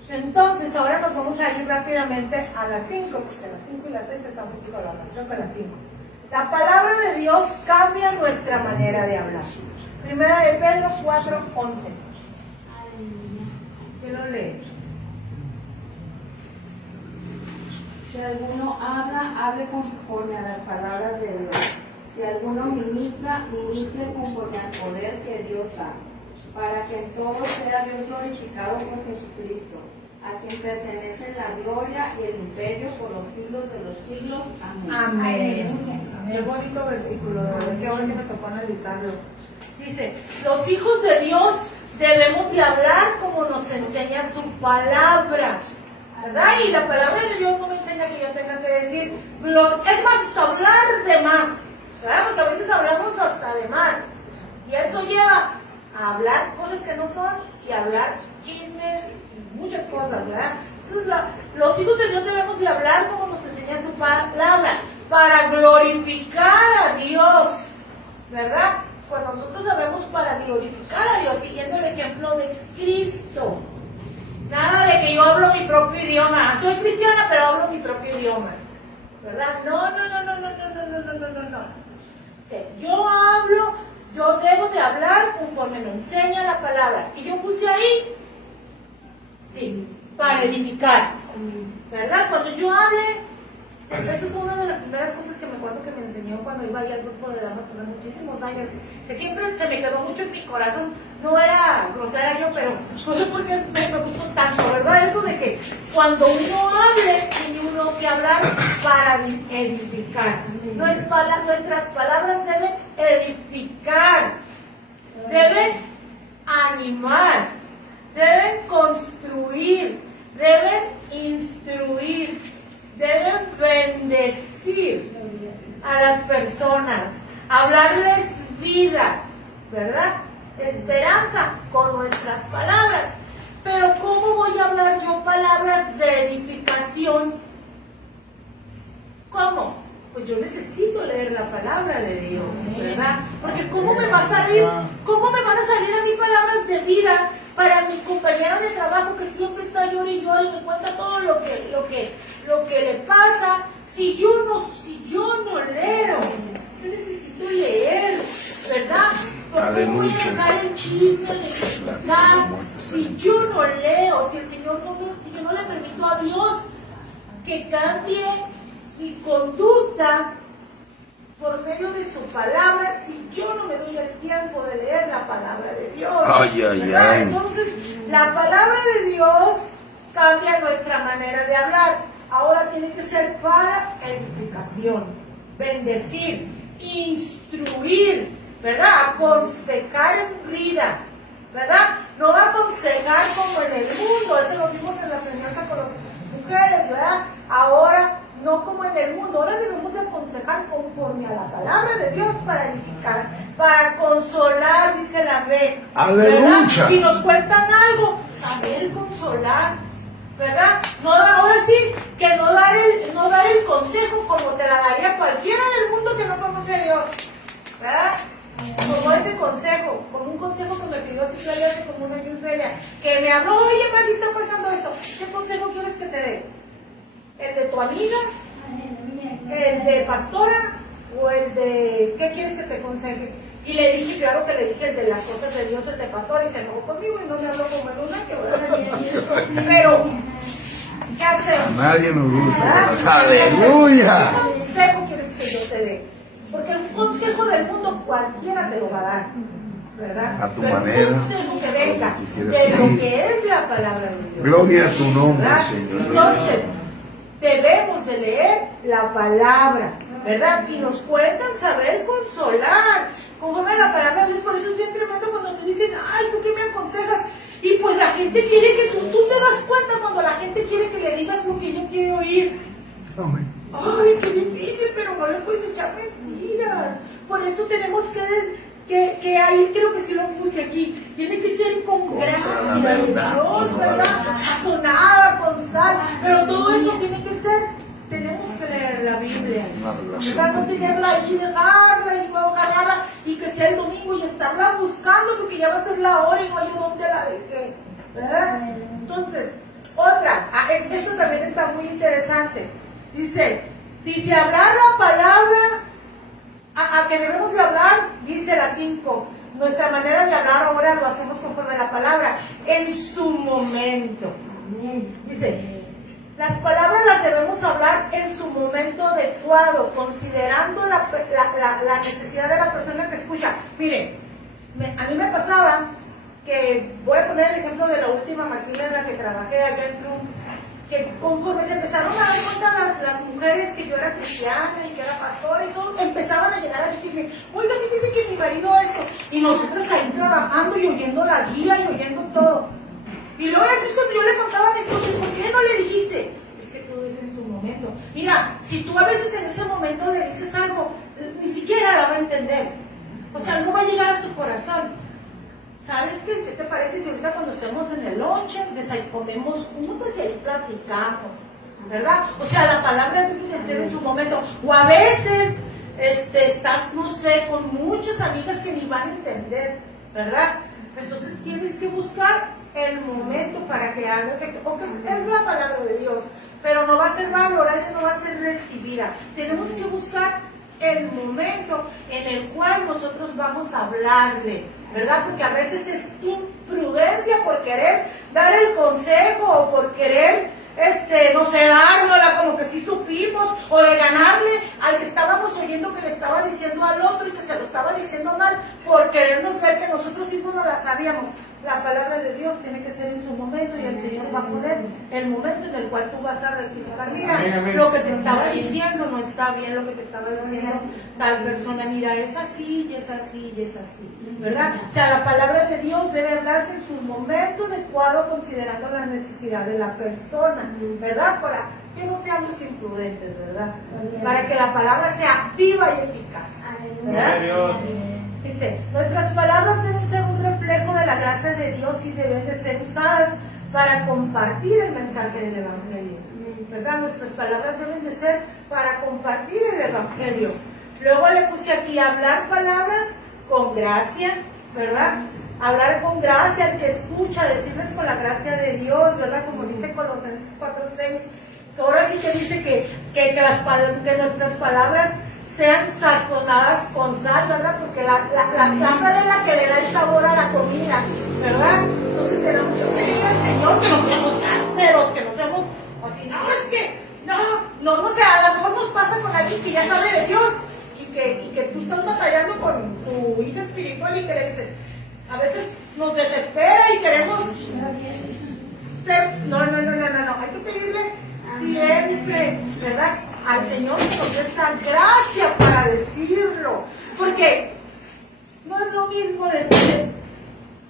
Entonces ahora nos vamos a ir rápidamente a las 5, porque las 5 y las 6 están un poquito largas, creo que las 5. La palabra de Dios cambia nuestra manera de hablar. Primera de Pedro 4:11. ¿Quién lo lee? Si alguno habla, hable conforme a las palabras de Dios. Si alguno ministra, ministre conforme al poder que Dios da, para que en todo sea Dios glorificado por Jesucristo, a quien pertenece la gloria y el imperio por los siglos de los siglos. Amén. Amén. Qué bonito versículo, de verdad que ahora sí me tocó analizarlo. Dice, los hijos de Dios debemos de hablar como nos enseña su palabra, ¿verdad? Y la palabra de Dios no me enseña que yo tenga que decir, es más, hasta hablar de más, ¿verdad? Porque a veces hablamos hasta de más, y eso lleva a hablar cosas que no son, y a hablar chismes y muchas cosas, ¿verdad? Entonces los hijos de Dios debemos de hablar como nos enseña su palabra, para glorificar a Dios, ¿verdad? Pues nosotros sabemos para glorificar a Dios, siguiendo el ejemplo de Cristo. Nada de que yo hablo mi propio idioma. Soy cristiana, pero hablo mi propio idioma, ¿verdad? No. Yo debo de hablar conforme me enseña la palabra. Y yo puse ahí, sí, para edificar, ¿verdad? Cuando yo hable, esa es una de las primeras cosas que me acuerdo que me enseñó cuando iba ahí al grupo de damas hace muchísimos años, que siempre se me quedó mucho en mi corazón. No era grosera yo, pero no sé por qué me gustó tanto, ¿verdad? Eso de que cuando uno hable, tiene uno que hablar para edificar. Nuestras palabras deben edificar, deben animar, deben construir, deben instruir, deben bendecir. a las personas, hablarles vida, ¿verdad? Esperanza con nuestras palabras. Pero ¿cómo voy a hablar yo palabras de edificación? ¿Cómo? Pues yo necesito leer la palabra de Dios, ¿verdad? Porque ¿cómo me van a salir a mí palabras de vida para mi compañero de trabajo que siempre está llorando y me cuenta todo lo que le pasa? Si yo no leo, yo necesito leer, ¿verdad? Porque voy a dejar el chisme de criticar si yo no leo, si el Señor si yo no le permito a Dios que cambie mi conducta por medio de su palabra, si yo no me doy el tiempo de leer la palabra de Dios. Ay, ay, ay. Entonces, la palabra de Dios cambia nuestra manera de hablar. Ahora tiene que ser para edificación, bendecir, instruir, ¿verdad? Aconsejar en vida, ¿verdad? No aconsejar como en el mundo, eso lo vimos en la enseñanza con las mujeres, ¿verdad? Ahora no como en el mundo, ahora debemos de aconsejar conforme a la palabra de Dios para edificar, para consolar, dice la fe. ¡Aleluya! Si nos cuentan algo, saber consolar, ¿verdad? No, ahora sí, que no dar el consejo como te la daría cualquiera del mundo que no conoce a Dios, ¿verdad? Como ese consejo, como un consejo que me pidió Citlali hace como un año y feria, que me habló, oye, Maggie, está pasando esto, ¿qué consejo quieres que te dé? ¿El de tu amiga? ¿El de pastora? ¿O el de qué quieres que te aconseje? Y le dije, claro que le dije el de las cosas de Dios, el de pastora, y se enojó conmigo y no me habló como en una que ¿verdad? Pero, ¿qué hacemos? A nadie nos gusta. ¿Verdad? ¡Aleluya! ¿Qué consejo quieres que yo te dé? Porque un consejo del mundo cualquiera te lo va a dar, ¿verdad? A tu pero manera, un consejo que venga como tú de quieras lo seguir. que es la palabra de Dios. Gloria a tu nombre, ¿Verdad? Señor. Entonces, debemos de leer la palabra, ¿verdad? Si nos cuentan, saber consolar, conforme a la palabra de Dios. Por eso es bien tremendo cuando me dicen, ay, ¿tú qué me aconsejas? Y pues la gente quiere que tú te das cuenta cuando la gente quiere que le digas lo que ella quiere oír. Amén. Ay, qué difícil, pero no le puedes echar mentiras. Por eso tenemos que ahí creo que sí lo puse aquí, tiene que ser con gracia de Dios, ¿verdad? Sazonada con sal, pero todo eso tiene que ser, tenemos que leer la Biblia, ¿verdad? No tenerla ahí, dejarla y luego agarrarla y que sea el domingo y estarla buscando porque ya va a ser la hora y no hay dónde la dejé, ¿verdad? Entonces, otra, esto también está muy interesante, dice hablar la palabra. A que debemos de hablar, dice la 5. Nuestra manera de hablar ahora lo hacemos conforme a la palabra, en su momento. Dice, las palabras las debemos hablar en su momento adecuado, considerando la necesidad de la persona que escucha. Miren, a mí me pasaba que, voy a poner el ejemplo de la última máquina en la que trabajé allá en Trump, que conforme se empezaron a dar cuenta las mujeres que yo era cristiana y que era pastora y todo, empezaban a llegar a decirme, oiga, fíjese que mi marido esto, y nosotros ahí trabajando y oyendo la guía y oyendo todo. Y luego después cuando yo le contaba a mi esposo, ¿por qué no le dijiste? Es que todo eso en su momento. Mira, si tú a veces en ese momento le dices algo, ni siquiera la va a entender. O sea, no va a llegar a su corazón. ¿Sabes qué te parece si ahorita cuando estemos en el lonche, comemos juntos y ahí platicamos? ¿Verdad? O sea, la palabra tiene que ser en su momento. O a veces estás, no sé, con muchas amigas que ni van a entender, ¿verdad? Entonces tienes que buscar el momento para que haga efecto. Porque es la palabra de Dios, pero no va a ser valorada y no va a ser recibida. Tenemos que buscar el momento en el cual nosotros vamos a hablarle, ¿verdad? Porque a veces es imprudencia por querer dar el consejo o por querer, no sé, dárnosla como que sí supimos, o de ganarle al que estábamos oyendo que le estaba diciendo al otro y que se lo estaba diciendo mal por querernos ver que nosotros mismos no la sabíamos. La palabra de Dios tiene que ser en su momento y el Señor va a poner el momento en el cual tú vas a rectificar. Mira, lo que te estaba diciendo no está bien, lo que te estaba diciendo tal persona, mira, es así y es así y es así, ¿verdad? O sea, la palabra de Dios debe hablarse en su momento adecuado considerando la necesidad de la persona, ¿verdad? que no seamos imprudentes, ¿verdad? Para que la palabra sea viva y eficaz, ¿verdad? Dice, nuestras palabras deben ser un reflejo de la gracia de Dios y deben de ser usadas para compartir el mensaje del Evangelio, ¿verdad? Nuestras palabras deben de ser para compartir el Evangelio. Luego le puse aquí, hablar palabras con gracia, ¿verdad? Hablar con gracia al que escucha, decirles con la gracia de Dios, ¿verdad? Como dice Colosenses 4:6, que ahora sí que dice que nuestras palabras sean sazonadas con sal, ¿verdad? Porque la sal es la que le da el sabor a la comida, ¿verdad? Entonces tenemos que pedir al Señor que no seamos ásperos, que no seamos así, no, es que, no sé, a lo mejor nos pasa con alguien que ya sabe de Dios y que tú estás batallando con tu hija espiritual y que le dices, a veces nos desespera y queremos, no, hay que pedirle siempre, ¿verdad? Al Señor que nos dé esa gracia para decirlo, porque no es lo mismo decir,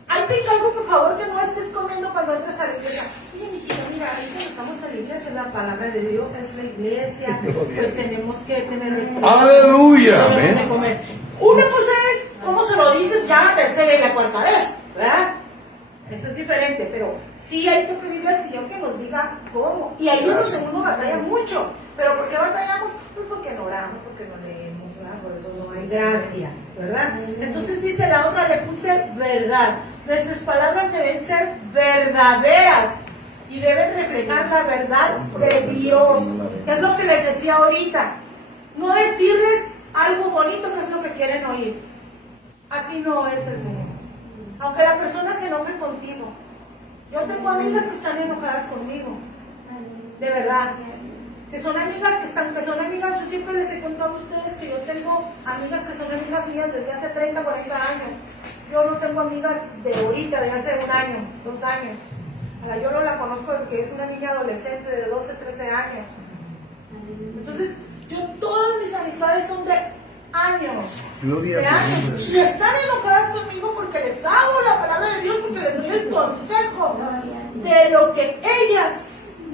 ahí te encargo por favor que no estés comiendo cuando entres a la iglesia. Oye, mijita, mira, ahí cuando estamos a la iglesia, la palabra de Dios es la iglesia, pues tenemos que tener ¡Aleluya! tenemos que comer. Una cosa es cómo se lo dices ya la tercera y la cuarta vez, ¿verdad? Eso es diferente, pero sí hay que pedirle al Señor que nos diga cómo. Y ahí es donde uno batalla mucho. ¿Pero por qué batallamos? Pues porque no oramos, porque no leemos, ¿verdad? Por eso no hay gracia, ¿verdad? Entonces dice la otra, le puse verdad. Nuestras palabras deben ser verdaderas y deben reflejar la verdad de Dios. Es lo que les decía ahorita. No decirles algo bonito que es lo que quieren oír. Así no es el Señor. Aunque la persona se enoje contigo. Yo tengo amigas que están enojadas conmigo. De verdad. Que son amigas, yo siempre les he contado a ustedes que yo tengo amigas que son amigas mías desde hace 30, 40 años. Yo no tengo amigas de ahorita, de hace 1 año, 2 años. A la Yolo la conozco porque es una niña adolescente de 12, 13 años. Entonces, todas mis amistades son de años. Gloria De a años. Dios. Y están enojadas conmigo porque les hago la palabra de Dios, porque les doy el consejo de lo que ellas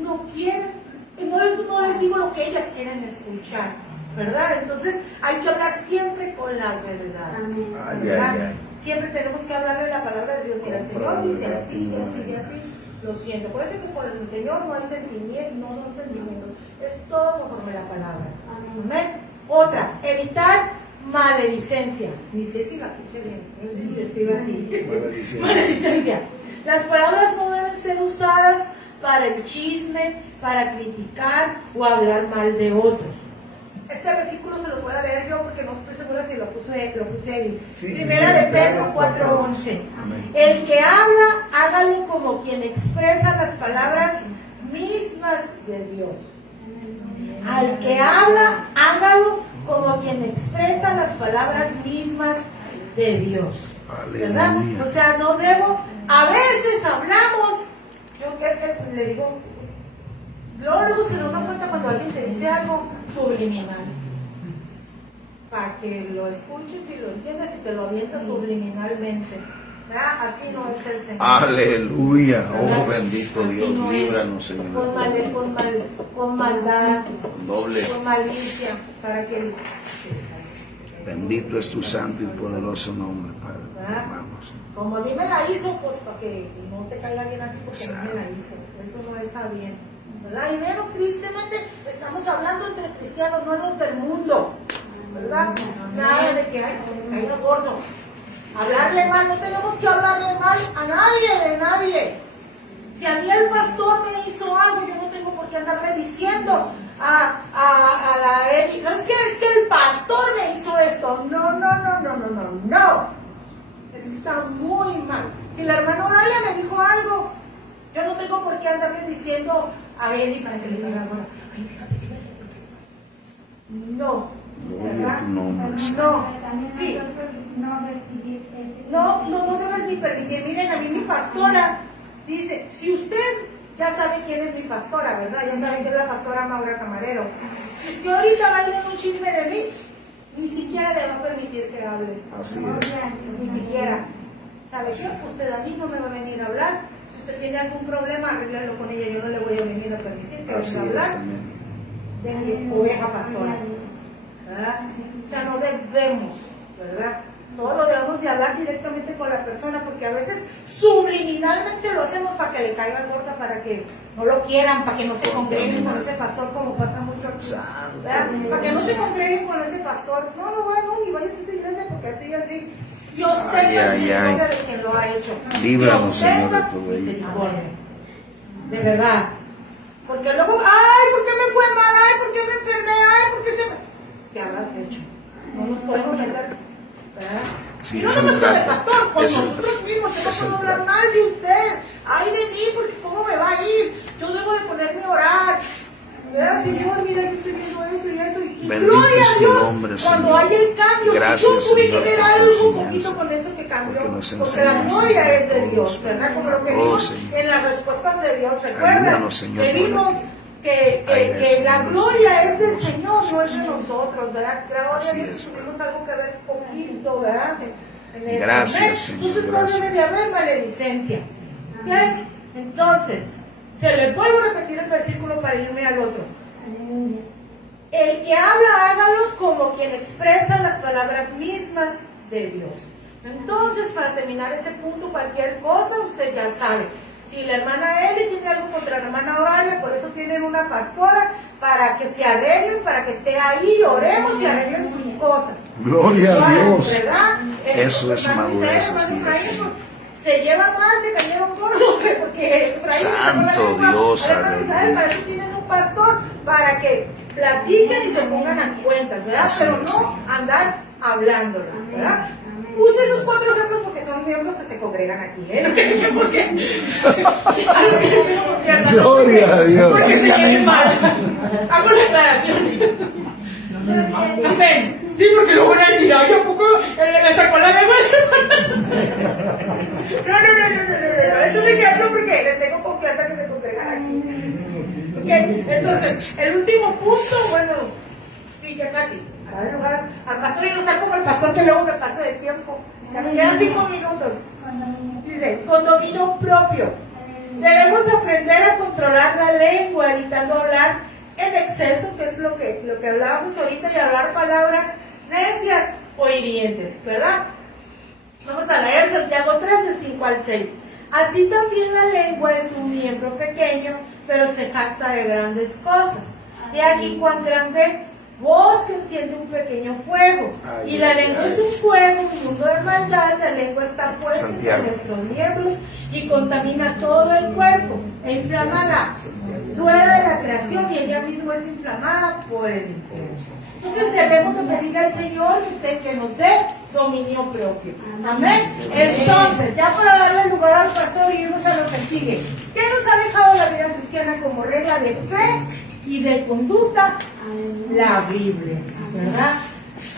no quieren. Y no les digo lo que ellas quieren escuchar, ¿verdad? Entonces hay que hablar siempre con la verdad, ¿verdad? Siempre tenemos que hablarle la palabra de Dios. Mira, el Señor dice así, así, así. Lo siento. Por eso que con el Señor no hay sentimientos, no son sentimientos. Es todo conforme la palabra. Amén. Otra, evitar maledicencia. Ni sé si la puse bien. No sé si lo escribe así. Maledicencia. Las palabras no deben ser usadas para el chisme, para criticar o hablar mal de otros. Este versículo se lo voy a leer yo porque no estoy segura si lo puse ahí. Sí, Primera de Pedro 4:11. El que habla, hágalo como quien expresa las palabras mismas de Dios. Al que habla, hágalo como quien expresa las palabras mismas de Dios. ¿Verdad? O sea, no debo, a veces hablamos. Yo que le digo, luego se da una cuenta cuando alguien te dice algo subliminal. Para que lo escuches y lo entiendas y te lo avientas subliminalmente. ¿Verdad? Así no es el Señor. Aleluya. ¿Verdad? Oh, bendito Así Dios, no líbranos, es. Señor. Con maldad, Doble. con malicia, para que... Bendito es tu santo y poderoso nombre, Padre. Vamos. Como a mí me la hizo, pues para que no te caiga bien aquí porque a mí me la hizo. Eso no está bien, ¿verdad? Y menos, tristemente, estamos hablando entre cristianos, no los del mundo, ¿verdad? Nada de que caiga gordo. Hablarle mal, no tenemos que hablarle mal a nadie, de nadie. Si a mí el pastor me hizo algo, yo no tengo por qué andarle diciendo a la Eli, no es que el pastor me hizo esto. No. Eso está muy mal. Si la hermana Oralia me dijo algo, yo no tengo por qué andarle diciendo a Eli para que le diga algo. Ay, fíjate que no. ¿Verdad? No. Sí. No debes ni permitir. Miren, a mí mi pastora dice, si usted ya sabe quién es mi pastora, ¿verdad? Ya sabe que es la pastora Maura Camarero. Si usted ahorita va a leer un chisme de mí, ni siquiera le va a permitir que hable. Así es. Ni siquiera. ¿Sabe qué? Usted a mí no me va a venir a hablar. Si usted tiene algún problema, arréglalo con ella. Yo no le voy a venir a permitir que Así venga a es, hablar amén. de mi oveja pastora, ¿verdad? O sea, no debemos, ¿verdad? Todo lo debemos de hablar directamente con la persona, porque a veces subliminalmente lo hacemos para que le caiga gorda, para que no lo quieran, para que no se congreguen con ese pastor, como pasa mucho aquí, ¿verdad? Para que no se congreguen con ese pastor. No, ni vayas a esa iglesia porque así. Dios tenga misericordia de quien lo ha hecho. Líbranos, Dios Señor, tenga de tu reino. misericordia. De verdad. Porque luego, ay, ¿por qué me fue mal? Ay, ¿por qué me enfermé? Ay, ¿por qué se me...? ¿Qué habrás hecho? No nos podemos meter, ¿verdad? Sí, y no es el nomás con el trato, pastor, con es el nosotros trato, mismos. Yo no es el puedo hablar trato. mal de usted. Ay de mí, porque ¿cómo me va a ir? Yo debo de ponerme a orar. ¿Verdad? Señor, mira que estoy viendo eso y eso. Y Bendito gloria es a tu Dios, nombre, cuando Señor. hay el cambio, Gracias, si yo tuve que Señor, ver por tu algo un enseñanza, poquito con eso que cambió, porque nos porque la enseñas, gloria Señor, es de todos, Dios, ¿verdad? Como lo que Oh, vimos Señor. en las respuestas de Dios. Recuerda Ayúdanos, Señor, que vimos para que Ay, la Señor, gloria es del Dios. Señor, no es de nosotros, ¿verdad? Gloria a Así Dios, es, tuvimos algo que ver poquito, ¿verdad? En esto. Gracias, ¿Ven? Señor, Entonces no gracias. debe de haber maledicencia. ¿Bien? Entonces, se le vuelvo a repetir el versículo para irme al otro. El que habla, hágalo como quien expresa las palabras mismas de Dios. Entonces, para terminar ese punto, cualquier cosa, usted ya sabe. Si la hermana Eli tiene algo contra la hermana Oralia, por eso tienen una pastora, para que se arreglen, para que esté ahí, oremos y arreglen sus cosas. Gloria a Dios. ¿Verdad? Eso es hermano madurez, Isaac, así hermano es. Efraín, se llevan mal, se cayeron gordos, porque Efraín se Santo pone la Dios, hermano aleluya. Isaac, para eso tienen un pastor, para que platiquen y se pongan a cuentas, ¿verdad? Así Pero es, no Señor. andar hablándola, ¿verdad? Puse esos 4 ejemplos porque son miembros que se congregan aquí, ¿eh? No que porque a los que les tengo confianza, no Gloria a Dios. porque se lleven mal. Hago la aclaración. Amén. Sí, porque lo van a decir, ay, ¿a poco le sacó la lengua? No. Es un ejemplo porque les tengo confianza que se congregan aquí. Okay. Entonces, el último punto, bueno, sí, ya casi. A dar lugar al pastor y no está como el pastor que luego me pasa de tiempo. Ya me quedan 5 minutos. Dice, con dominio propio. Debemos aprender a controlar la lengua, evitando hablar en exceso, que es lo que hablábamos ahorita, y hablar palabras necias o hirientes, ¿verdad? Vamos a leer Santiago 3, de 5 al 6. Así también la lengua es un miembro pequeño, pero se jacta de grandes cosas. Y aquí cuán grande voz que enciende un pequeño fuego. Ay, Y la ay, lengua ay. es un fuego, un mundo de maldad. La lengua está puesta en Santiago. nuestros miembros y contamina todo el cuerpo e inflama la rueda de la creación, y ella misma es inflamada por el infierno. Entonces debemos de pedir al Señor que nos dé dominio propio. Amén. Entonces, ya para darle lugar al pastor y irnos a lo que sigue, ¿qué nos ha dejado la vida cristiana como regla de fe y de conducta? La Biblia, ¿verdad?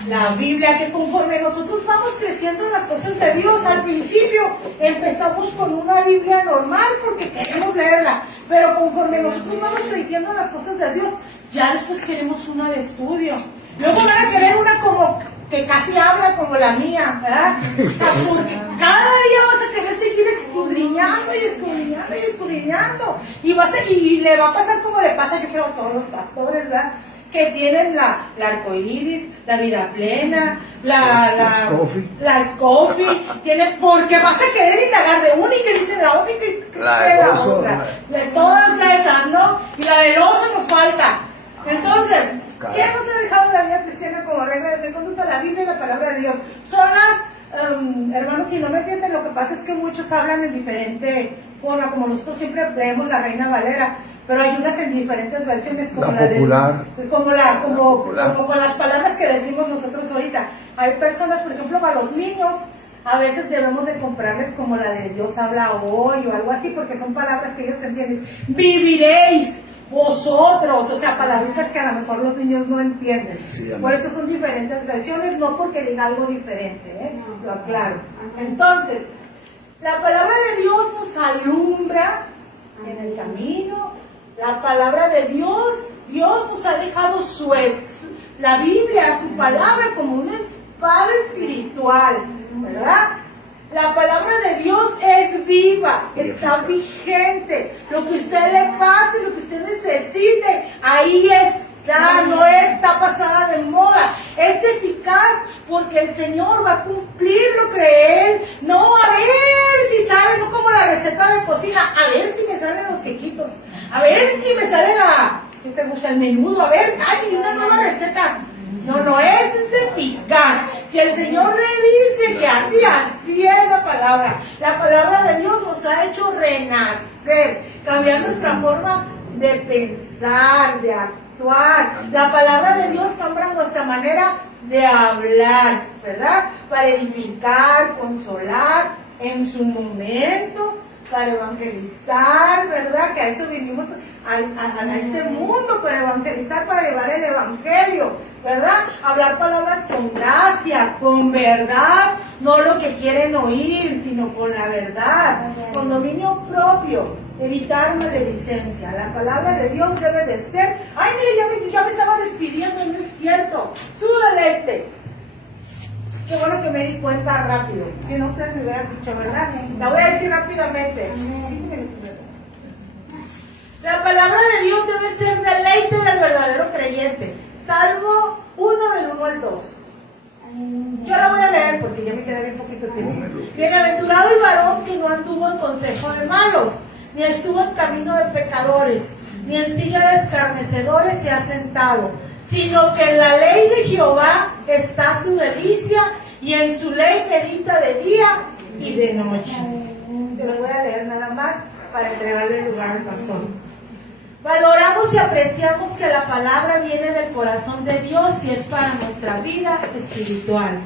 La Biblia, que conforme nosotros vamos creciendo en las cosas de Dios, al principio empezamos con una Biblia normal porque queremos leerla, pero conforme nosotros vamos creciendo en las cosas de Dios, ya después queremos una de estudio. Luego van a querer una como que casi habla como la mía, ¿verdad? Porque cada día vas a querer seguir escudriñando y escudriñando y escudriñando. Y le va a pasar como le pasa, yo creo, a todos los pastores, ¿verdad? Que tienen la arcoíris, la vida plena, la Scofield, tienen, porque vas a querer indagar de una y que dice la otra y que La de del la oso, otra. De todas esas, ¿no? Y la del oso nos falta. Entonces, ¿qué nos ha dejado la vida cristiana como regla de fe y conducta? La Biblia y la palabra de Dios. Son las, hermanos, si no me entienden, lo que pasa es que muchos hablan en diferente forma, como nosotros siempre leemos la Reina Valera, pero hay unas en diferentes versiones, como La popular. como con las palabras que decimos nosotros ahorita. Hay personas, por ejemplo, a los niños, a veces debemos de comprarles como la de Dios habla hoy o algo así, porque son palabras que ellos entienden. Viviréis vosotros, o sea, palabritas que a lo mejor los niños no entienden. Sí, amén. Por eso son diferentes versiones, no porque diga algo diferente, lo aclaro. Entonces, la palabra de Dios nos alumbra en el camino. La palabra de Dios nos ha dejado la Biblia, su palabra, como una espada espiritual, ¿verdad? La palabra de Dios es viva, está vigente. Lo que usted le pase, lo que usted necesite, ahí está, no está pasada de moda. Es eficaz porque el Señor va a cumplir lo que Él, no a ver si sabe, no como la receta de cocina, a ver si me salen los quequitos, a ver si me sale ¿qué te gusta? El menudo, a ver, hay una nueva receta. No, es eficaz. Si el Señor le dice que así es la palabra. La palabra de Dios nos ha hecho renacer, cambiar nuestra forma de pensar, de actuar. La palabra de Dios cambia nuestra manera de hablar, ¿verdad? Para edificar, consolar en su momento, para evangelizar, ¿verdad? Que a eso vinimos a este mundo, para evangelizar, para llevar el evangelio, ¿verdad? Hablar palabras con gracia, con verdad, no lo que quieren oír, sino con la verdad, con dominio propio, evitar maledicencia. La palabra de Dios debe de ser, ay, mire, ya me estaba despidiendo, y no es cierto, su deleite. Qué bueno que me di cuenta rápido, si no ustedes me hubieran dicho, ¿verdad? La voy a decir rápidamente. 5 minutos, ¿verdad? La palabra de Dios debe ser deleite del verdadero creyente. Salmo 1 del 1 al 2. Yo la voy a leer porque ya me queda bien poquito tiempo. Bienaventurado el varón que no anduvo en consejo de malos, ni estuvo en camino de pecadores, ni en silla de escarnecedores se ha sentado, sino que en la ley de Jehová está su delicia, y en su ley medita de día y de noche. Se lo voy a leer nada más para entregarle el lugar al pastor. Valoramos y apreciamos que la palabra viene del corazón de Dios y es para nuestra vida espiritual.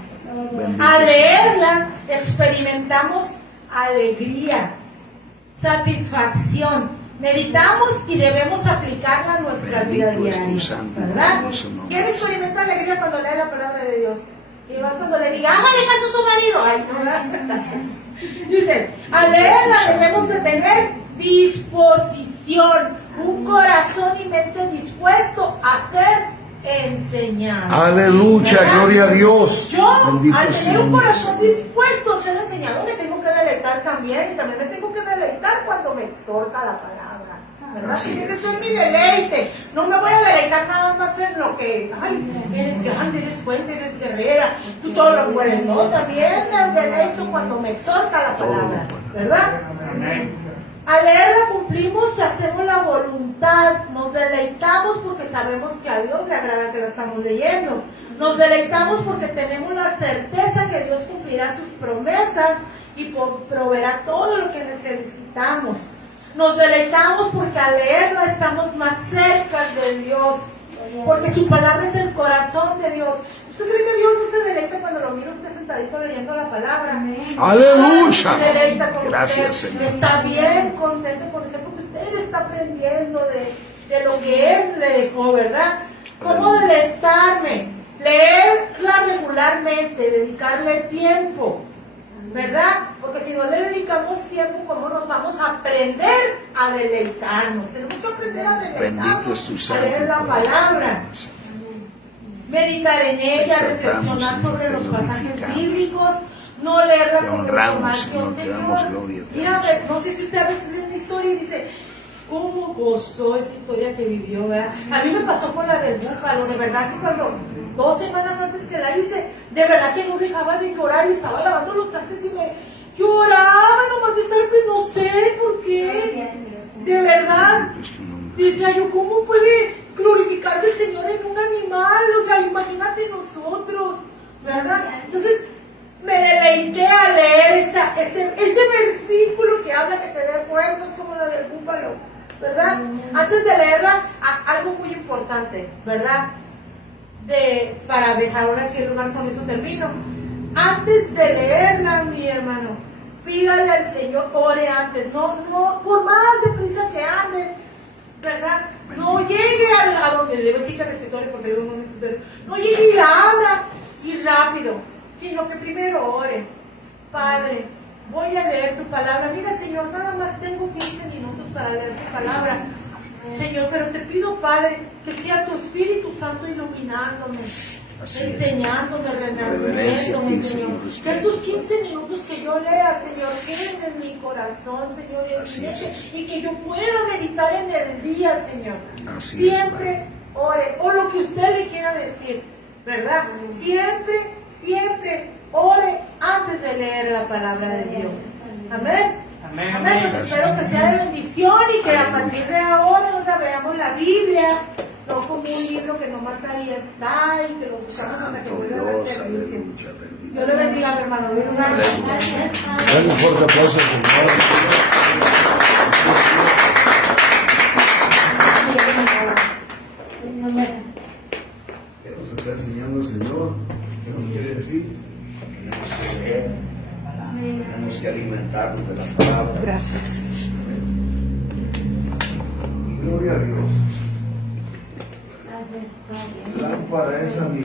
Al leerla experimentamos alegría, satisfacción, meditamos y debemos aplicarla a nuestra vida diaria, ¿verdad? ¿Quién experimenta alegría cuando lee la palabra de Dios? Y más cuando le diga, hágale caso a su marido. Ay, no. Dice, al leerla debemos de tener disposición, un corazón y mente dispuesto a ser enseñado. Aleluya, ¿verdad? gloria a Dios. Yo, Bendito al sea tener un Dios. corazón dispuesto a ser enseñado, me tengo que deleitar también, y también me tengo que deleitar cuando me exhorta la palabra, ¿verdad? Así Tiene que es. ser mi deleite. No me voy a deleitar nada más en lo que, ay, eres grande, eres fuerte, eres guerrera, tú todo lo puedes. No, también me deleito cuando me exhorta la palabra, ¿verdad? Al leerla cumplimos y hacemos la voluntad, nos deleitamos porque sabemos que a Dios le agrada que la estamos leyendo, nos deleitamos porque tenemos la certeza que Dios cumplirá sus promesas y proveerá todo lo que necesitamos, nos deleitamos porque al leerla estamos más cerca de Dios, porque su palabra es el corazón de Dios. ¿Usted cree que Dios no se deleita cuando lo mira usted sentadito leyendo la palabra? ¡Aleluya! Se deleita con Gracias, usted. Señor. Está bien contento con usted porque usted está aprendiendo de lo que Él le dejó, ¿verdad? ¿Cómo deleitarme? Leerla regularmente, dedicarle tiempo, ¿verdad? Porque si no le dedicamos tiempo, ¿cómo nos vamos a aprender a deleitarnos? Tenemos que aprender a Bendito deleitarnos, es tu a santo leer la poder, palabra, Señor. meditar en ella, Exaltamos, reflexionar Señor, sobre te los pasajes glorificamos. bíblicos, no leerla Te como honramos, información. Señor, te damos gloria, te Mira, damos honor. no sé si usted a veces lee una historia y dice, ¿cómo gozó esa historia que vivió? ¿Verdad? A mí me pasó con la del búfalo, de verdad que cuando 2 semanas antes que la hice, de verdad que no dejaba de llorar y estaba lavando los trastes y me lloraba nomás de estar, pues no sé por qué, de verdad. Bendito es tu nombre. Decía yo, ¿cómo puede glorificarse el Señor en un animal? O sea, imagínate nosotros, ¿verdad? Entonces, me deleité a leer ese versículo que habla que te dé fuerzas como la del búfalo, ¿verdad? Antes de leerla, algo muy importante, ¿verdad? Para dejar ahora sí el lugar, con eso termino. Antes de leerla, mi hermano, pídale al Señor, ore antes, no, por más deprisa que ande, ¿verdad? No llegue a donde le voy a decir al escritorio, porque luego no es escritorio, no llegue y la abra y rápido, sino que primero ore. Padre, voy a leer tu palabra. Mira, Señor, nada más tengo 15 minutos para leer tu palabra. Señor, pero te pido, Padre, que sea tu Espíritu Santo iluminándome, Así es. enseñándome, Reverencia a ti, redarguyéndome, Señor Señor. Jesucristo. Que esos 15 minutos que yo lea, Señor, queden en mi corazón, Señor, y en mi Así mente, es. y que yo pueda meditar en el día, Señor. Así es, Siempre ore, o lo que usted le quiera decir, ¿verdad? Siempre ore antes de leer la palabra de Dios. Amén. Amén, Amén. amén. Pues espero que sea de bendición y que a partir de ahora, ¿verdad?, veamos la Biblia, no como un libro que nomás ahí está y que lo buscamos hasta que Santo vuelva a Dios, servicio. aleluya, bendito. Dios le bendiga, mi hermano. Dios le bendiga. Dale un fuerte aplauso al Señor. ¿Qué nos está enseñando el Señor? ¿Qué nos quiere decir? Tenemos que leer, tenemos que alimentarnos de la palabra. Gracias. Gloria a Dios. Lámpara es a mi